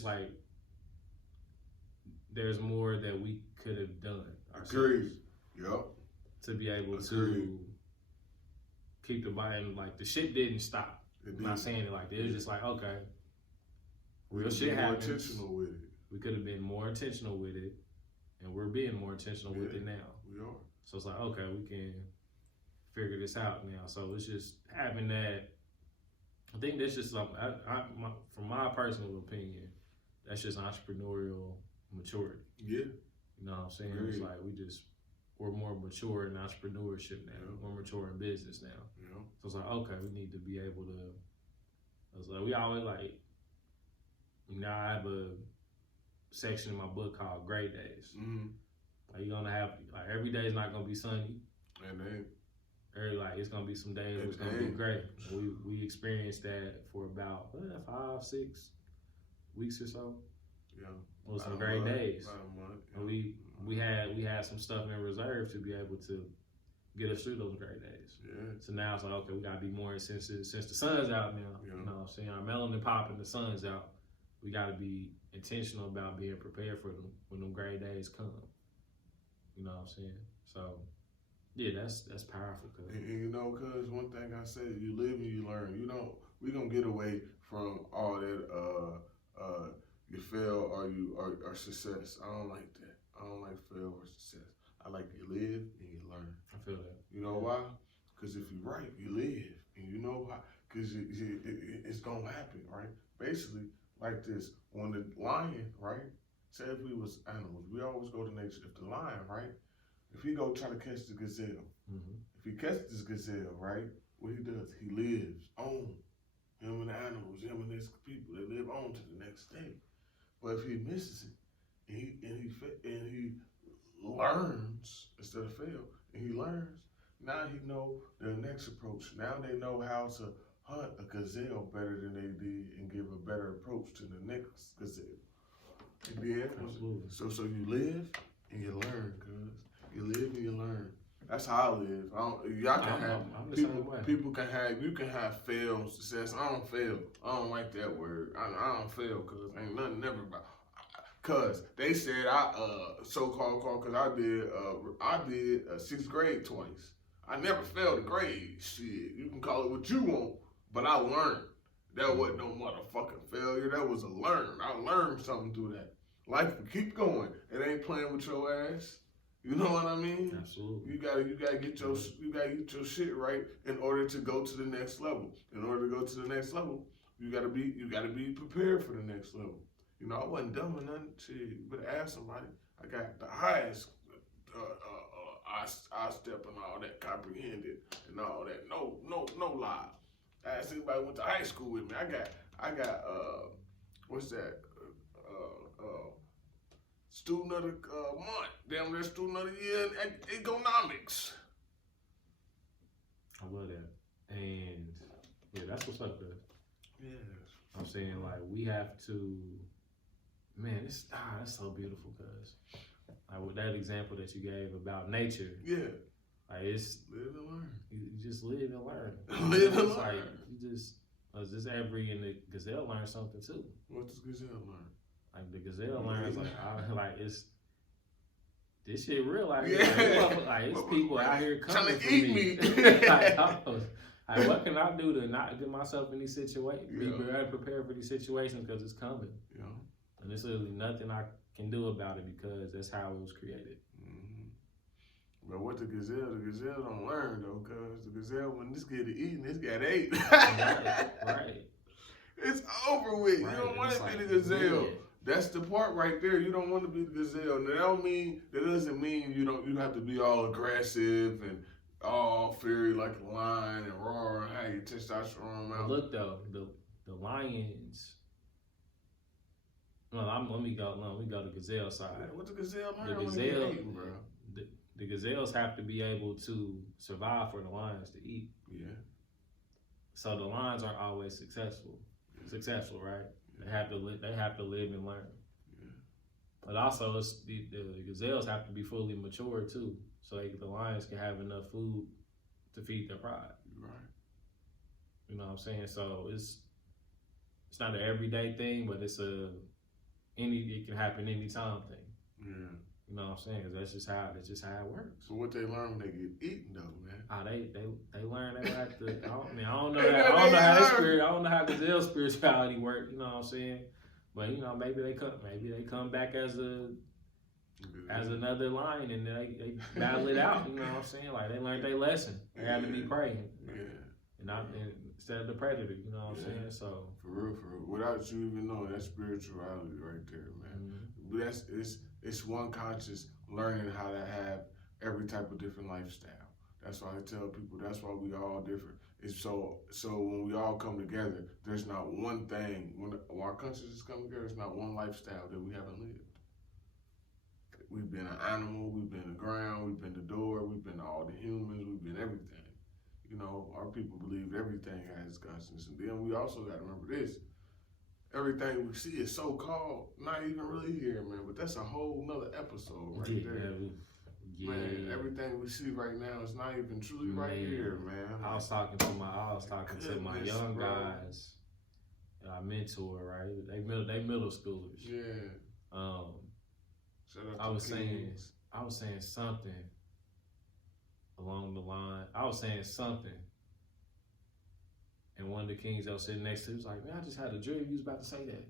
like there's more that we could have done ourselves. Agreed. Yep. To be able to keep the body, like the shit didn't stop. I'm not saying it like that. It was just like, okay, real shit happens. More intentional with it. We could have been more intentional with it, and we're being more intentional with it now. We are. So it's like, okay, we can figure this out now. So it's just having that. I think that's just something, from my personal opinion, that's just entrepreneurial maturity. Yeah. You know what I'm saying? It's like we're more mature in entrepreneurship now. Yeah. We're mature in business now. Yeah. So it's like, okay, we need to be able to, it's like, we always like, you know, I have a section in my book called Great Days. Like you're gonna have like every day is not gonna be sunny. And then Like it's gonna be some days where it's gonna be great. We experienced that for about 5-6 weeks or so. yeah, Those some great days. about a month, And we had some stuff in reserve to be able to get us through those great days. yeah. So now it's like, okay, we gotta be more sensitive since the sun's out now. Yeah. You know what I'm saying? Our melanin popping, the sun's out. We gotta be intentional about being prepared for them when them great days come. You know what I'm saying? So yeah, that's powerful. Cause And you know, cause one thing I say, you live and you learn. We gonna get away from all that. You fail or you or success. I don't like that. I don't like fail or success. I like you live and you learn. I feel that. You know why? Because if you're right, you live. And you know why? Because it's going to happen, right? Basically, like this. When the lion, right? Say if we was animals, we always go to nature. If the lion, right? If he go try to catch the gazelle, if he catches this gazelle, right? What he does, he lives on. Him and the animals, him and his people, they live on to the next day. But if he misses it, and he learns instead of fail, and he learns, now he know the next approach. Now they know how to hunt a gazelle better than they did and give a better approach to the next gazelle. And then, Absolutely. so you live and you learn, cuz. You live and you learn. That's how I live. Y'all can have I'm the same way. people can have, you can have fail and success. I don't fail. I don't like that word. I don't fail because ain't nothing never about. Cause they said so-called cause I did 6th grade twice. I never failed a grade. Shit, you can call it what you want, but I learned. That wasn't no motherfucking failure. That was a learn. I learned something through that. Life will keep going. It ain't playing with your ass. You know what I mean? Absolutely. You gotta get your shit right in order to go to the next level. In order to go to the next level, you gotta be prepared for the next level. You know, I wasn't dumb or nothing. Shit, you better ask somebody. I got the highest I step and all that, comprehended and all that. No lie. Ask anybody who went to high school with me. I got what's that? Student of the month. Damn near student of the year in economics. I love that. And yeah, that's what's up, there. Yes. I'm saying, like, we have to, man, that's so beautiful, cuz. Like, with that example that you gave about nature. Yeah. Like, it's, Live and learn. you just live and learn. Live and It's learn. like, you just every, and the gazelle learns something too. What does gazelle learn? Like, the gazelle learns, like, it's, this shit real out Yeah. here. Like, it's people out here coming Trying to for eat me. like, what can I do to not get myself in these situations? Be Yeah. better prepared for these situations because it's coming. You know? And there's literally nothing I can do about it because that's how it was created. Mm-hmm. But what the gazelle don't learn though, cause the gazelle when this get eaten, this got ate. Right. It's over with. Right. You don't want It's to be like, the gazelle. yeah. That's the part right there. You don't want to be the gazelle. Now, that doesn't mean you have to be all aggressive and all fiery like a lion and roar and have your testosterone But out. look though, the lions. Well, let me go to gazelle side. What the gazelle learn? The when they gazelle, eating, bro? the gazelles have to be able to survive for the lions to eat. Yeah. So the lions aren't always successful, right? They have to live and learn. Yeah. But also, the gazelles have to be fully mature too, so the lions can have enough food to feed their pride. Right. You know what I'm saying? So it's not an everyday thing, but it can happen anytime thing. Yeah. You know what I'm saying? 'Cause that's just how it works. So what they learn when they get eaten though, man? They learn they have to. I don't know how gazelle spirituality work. You know what I'm saying? But maybe they come back as another lion and they battle it out. You know what I'm saying? Like they learned their lesson. They had to be prey, and instead of the predator. You know what I'm saying? So for real, without you even knowing, that's spirituality right there, man. But it's one conscious learning how to have every type of different lifestyle. That's why I tell people. That's why we all different. It's so when we all come together, there's not one thing. When our consciousness come together, there's not one lifestyle that we haven't lived. We've been an animal, we've been the ground, we've been the door, we've been all the humans, we've been everything. You know, our people believe everything has consciousness. And then we also got to remember this. Everything we see is so-called not even really here, man. But that's a whole nother episode right there. Yeah. Man, everything we see right now is not even truly right here, man. I was talking to my young guys that I mentor, right? They middle schoolers. Yeah. Shout out I to was the kids. saying something along the line. I was saying something, and one of the kings that was sitting next to me was like, "Man, I just had a dream. You was about to say that."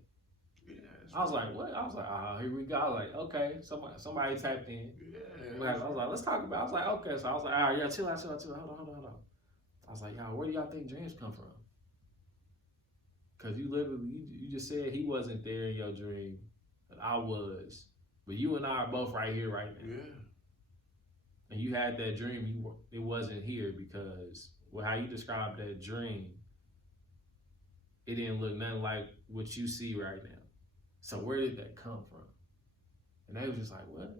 Yeah. I was like, "What?" I was like, "Ah, here we go." I was like, "Okay." Somebody typed in. Yeah. I was like, "Let's talk about it." I was like, "Okay." So I was like, "All right, yeah, chill out. Hold on. I was like, "Y'all, where do y'all think dreams come from?" Because you literally, you just said he wasn't there in your dream, but I was. But you and I are both right here, right now. Yeah. And you had that dream, it wasn't here because how you described that dream, it didn't look nothing like what you see right now. So where did that come from? And they was just like, what?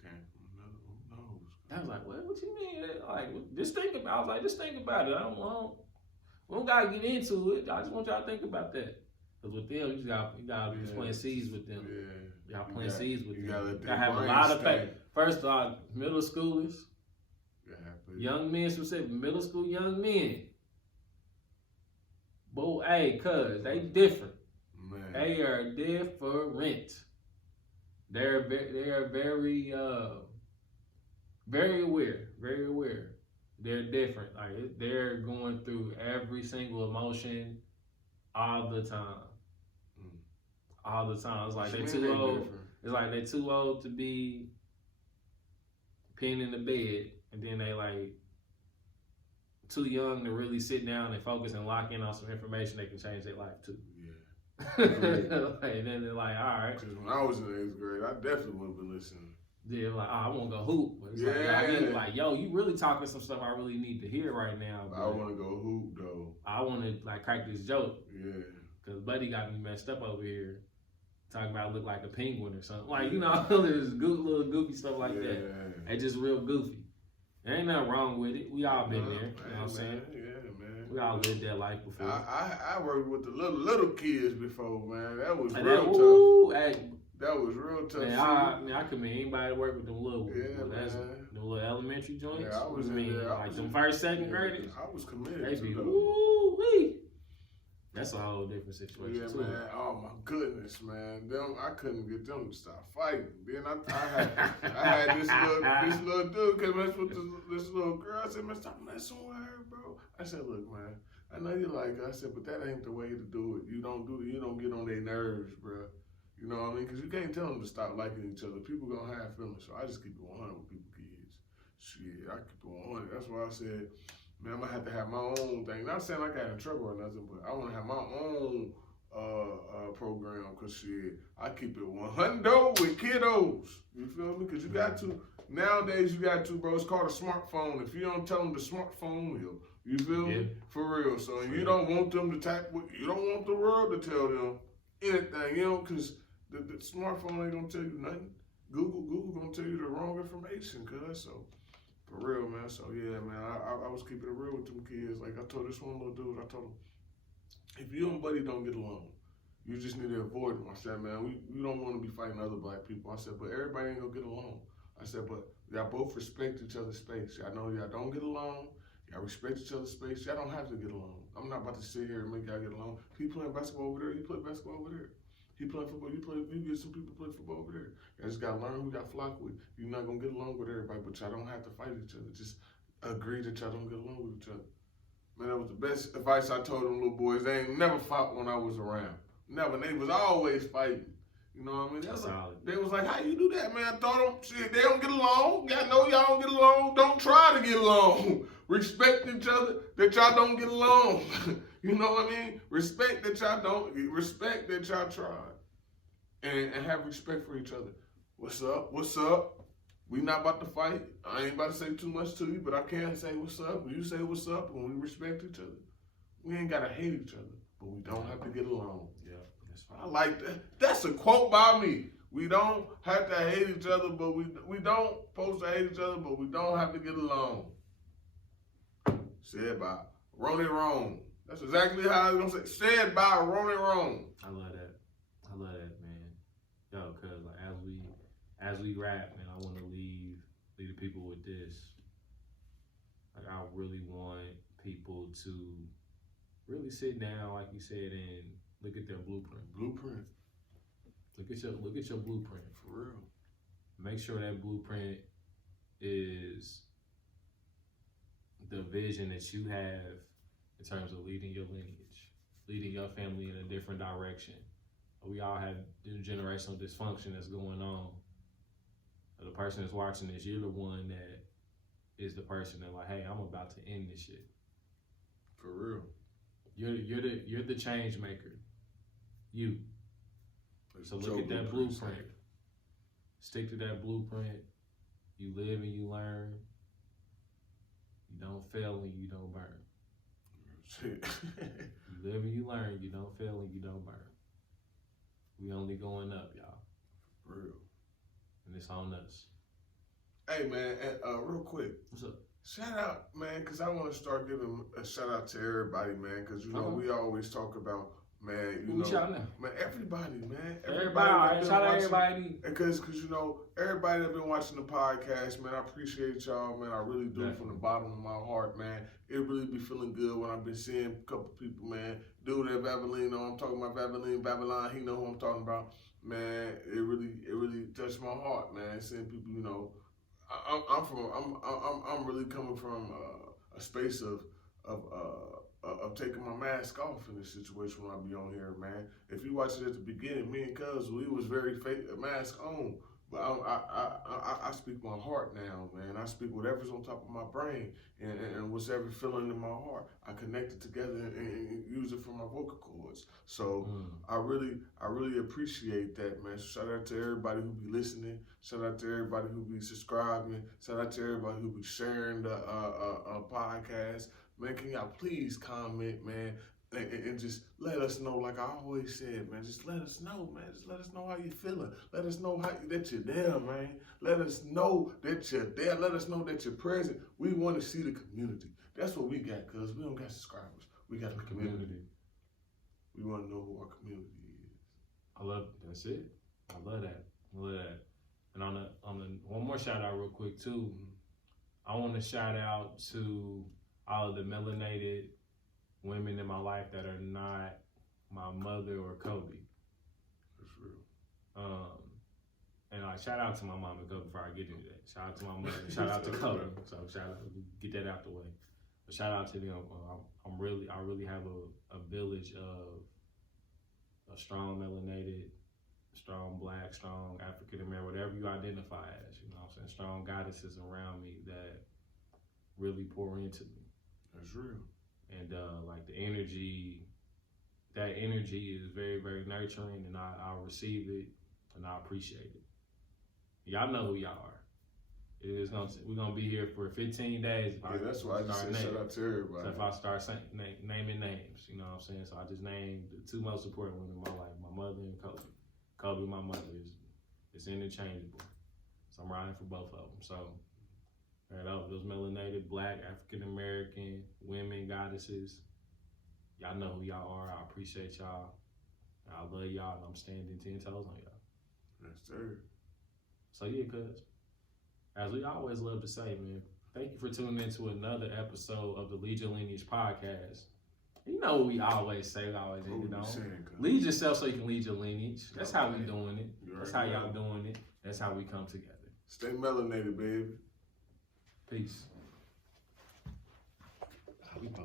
Okay. Who knows? I was like, what you mean? Like, just think about it. I was like, just think about it. We don't gotta get into it. I just want y'all to think about that. Because with them, you gotta be playing seeds with them. Yeah. Y'all playing seeds with them. You gotta have a lot of faith. First off, middle schoolers, young men specific, middle school young men. Boy, hey, cuz, they different. Man. They are different. They are very aware. Very aware. They're different. Like they're going through every single emotion all the time. All the time. It's like they're too old. Different. It's like they're too old to be pinned in the bed, and then they like too young to really sit down and focus and lock in on some information that can change their life too. Yeah. Like, then they're like, all right. Because when I was in 8th grade, I definitely would have been listening. Yeah, like, oh, I want to go hoop. But it's like, yo, you really talking some stuff I really need to hear right now. I want to go hoop though. I want to like crack this joke. Yeah. Because Buddy got me messed up over here. Talking about look like a penguin or something. Like, you know, there's little goofy stuff like that. They just real goofy. There ain't nothing wrong with it. We all been there. You know what I'm saying? Yeah, man. We all lived that life before. I worked with the little kids before, man. That was real tough. Hey, that was real tough. Man, I commend anybody to work with them little ones. Yeah, man. Them little elementary joints. Yeah, I was in there. Like them first, second graders. I was committed they to be, those. woo-wee. That's a whole different situation yeah, too. Man. Oh my goodness, man. I couldn't get them to stop fighting. Then I had this little dude came mess with this little girl. I said, man, stop messing with her, bro. I said, look, man, I know you like her. I said, but that ain't the way to do it. You don't get on their nerves, bro. You know what I mean? Because you can't tell them to stop liking each other. People gonna have feelings. So I just keep it 100 with people, kids. Shit, I keep it 100. That's why I said, man, I'm gonna have to have my own thing. Not saying I got in trouble or nothing, but I want to have my own program. Cause shit, I keep it 100 with kiddos. You feel me? Cause you got to nowadays. You got to, bro. It's called a smartphone. If you don't tell them the smartphone will, you feel me? For real. So you don't want them to type. You don't want the world to tell them anything. You know, cause the smartphone ain't gonna tell you nothing. Google gonna tell you the wrong information. Cause so. For real, man. So, yeah, man, I was keeping it real with them kids. Like, I told this one little dude, I told him, if you and Buddy don't get along, you just need to avoid them. I said, man, we don't want to be fighting other black people. I said, but everybody ain't going to get along. I said, but y'all both respect each other's space. Y'all know y'all don't get along. Y'all respect each other's space. Y'all don't have to get along. I'm not about to sit here and make y'all get along. He playing basketball over there. You play basketball over there. He playing football. You get some people play football over there. You just gotta learn who y'all flock with. You're not gonna get along with everybody, but y'all don't have to fight each other. Just agree that y'all don't get along with each other. Man, that was the best advice I told them little boys. They ain't never fought when I was around. Never. They was always fighting. You know what I mean? That's solid. They was like, how you do that, man? I told them, shit, they don't get along. Y'all know y'all don't get along. Don't try to get along. Respect each other that y'all don't get along. You know what I mean? Respect that y'all try. And have respect for each other. What's up? What's up? We not about to fight. I ain't about to say too much to you, but I can say what's up. When you say what's up, when we respect each other, we ain't gotta hate each other, but we don't have to get along. Yeah, that's fine. I like that. That's a quote by me. We don't have to hate each other, but we don't supposed to hate each other, but we don't have to get along. Said by Ronnie Rome. That's exactly how I was gonna say. Said by Ronnie Rome. I love that. I love that, man. Yo, cause like as we wrap, man, I want to leave the people with this. Like I really want people to really sit down, like you said, and look at their blueprint. Blueprint. Look at your blueprint. For real. Make sure that blueprint is the vision that you have in terms of leading your lineage, leading your family in a different direction. We all have generational dysfunction that's going on. The person that's watching this, you're the one that is the person that like, hey, I'm about to end this shit. For real. You're the change maker. You. So look at that blueprint. Stick to that blueprint. You live and you learn. You don't fail and you don't burn. Shit. You live and you learn. You don't fail and you don't burn. We only going up, y'all. For real. And it's on us. Hey, man, and real quick. What's up? Shout out, man, because I want to start giving a shout out to everybody, man, because, you know, we always talk about, man, you know. Shout out? Man, everybody, man. Everybody. Shout out everybody. Because, you know, everybody that been watching the podcast, man, I appreciate y'all, man. I really do from the bottom of my heart, man. It really be feeling good when I've been seeing a couple people, man. Dude at Babylino, I'm talking about Babylon, he know who I'm talking about. Man, it really touched my heart, man. Seeing people, you know, I'm really coming from a space of taking my mask off in this situation when I be on here, man. If you watch it at the beginning, me and Cuz, we was very fake mask on, but I speak my heart now, man. I speak whatever's on top of my brain and what's ever feeling in my heart. I connect it together and use it for my vocal cords. So I really appreciate that, man. So shout out to everybody who be listening. Shout out to everybody who be subscribing. Shout out to everybody who be sharing the podcast. Man, can y'all please comment, man, and just let us know, like I always said, man, just let us know, man. Just let us know how you feeling. Let us know that you're there, man. Let us know that you're there. Let us know that you're present. We want to see the community. That's what we got, cuz we don't got subscribers. We got the community. We want to know who our community is. I love it. That's it. I love that. And on the one more shout out real quick too. I want to shout out to all of the melanated women in my life that are not my mother or Kobe. That's real. And I shout out to my mom and Kobe before I get into that. Shout out to my mother. Shout out to Kobe. So shout out, get that out the way. But shout out to them. I really have a village of a strong melanated, strong black, strong African American, whatever you identify as. You know what I'm saying? Strong goddesses around me that really pour into me. That's real. And like the energy, that energy is very, very nurturing, and I receive it and I appreciate it. Y'all know who y'all are. We're gonna be here for 15 days. That's why I just said shout out to everybody. So if I start naming names, you know what I'm saying? So I just named the two most important women in my life, my mother and Kobe. Kobe, my mother, is interchangeable. So I'm riding for both of them. So those melanated, black, African American women, goddesses, y'all know who y'all are. I appreciate y'all. I love y'all, and I'm standing 10 toes on y'all. Yes, sir. So yeah, cuz, as we always love to say, man, thank you for tuning in to another episode of the Lead Your Lineage podcast. You know what we always say, lead yourself so you can lead your lineage. That's how we doing it. That's how y'all doing it. That's how we come together. Stay melanated, baby. Peace.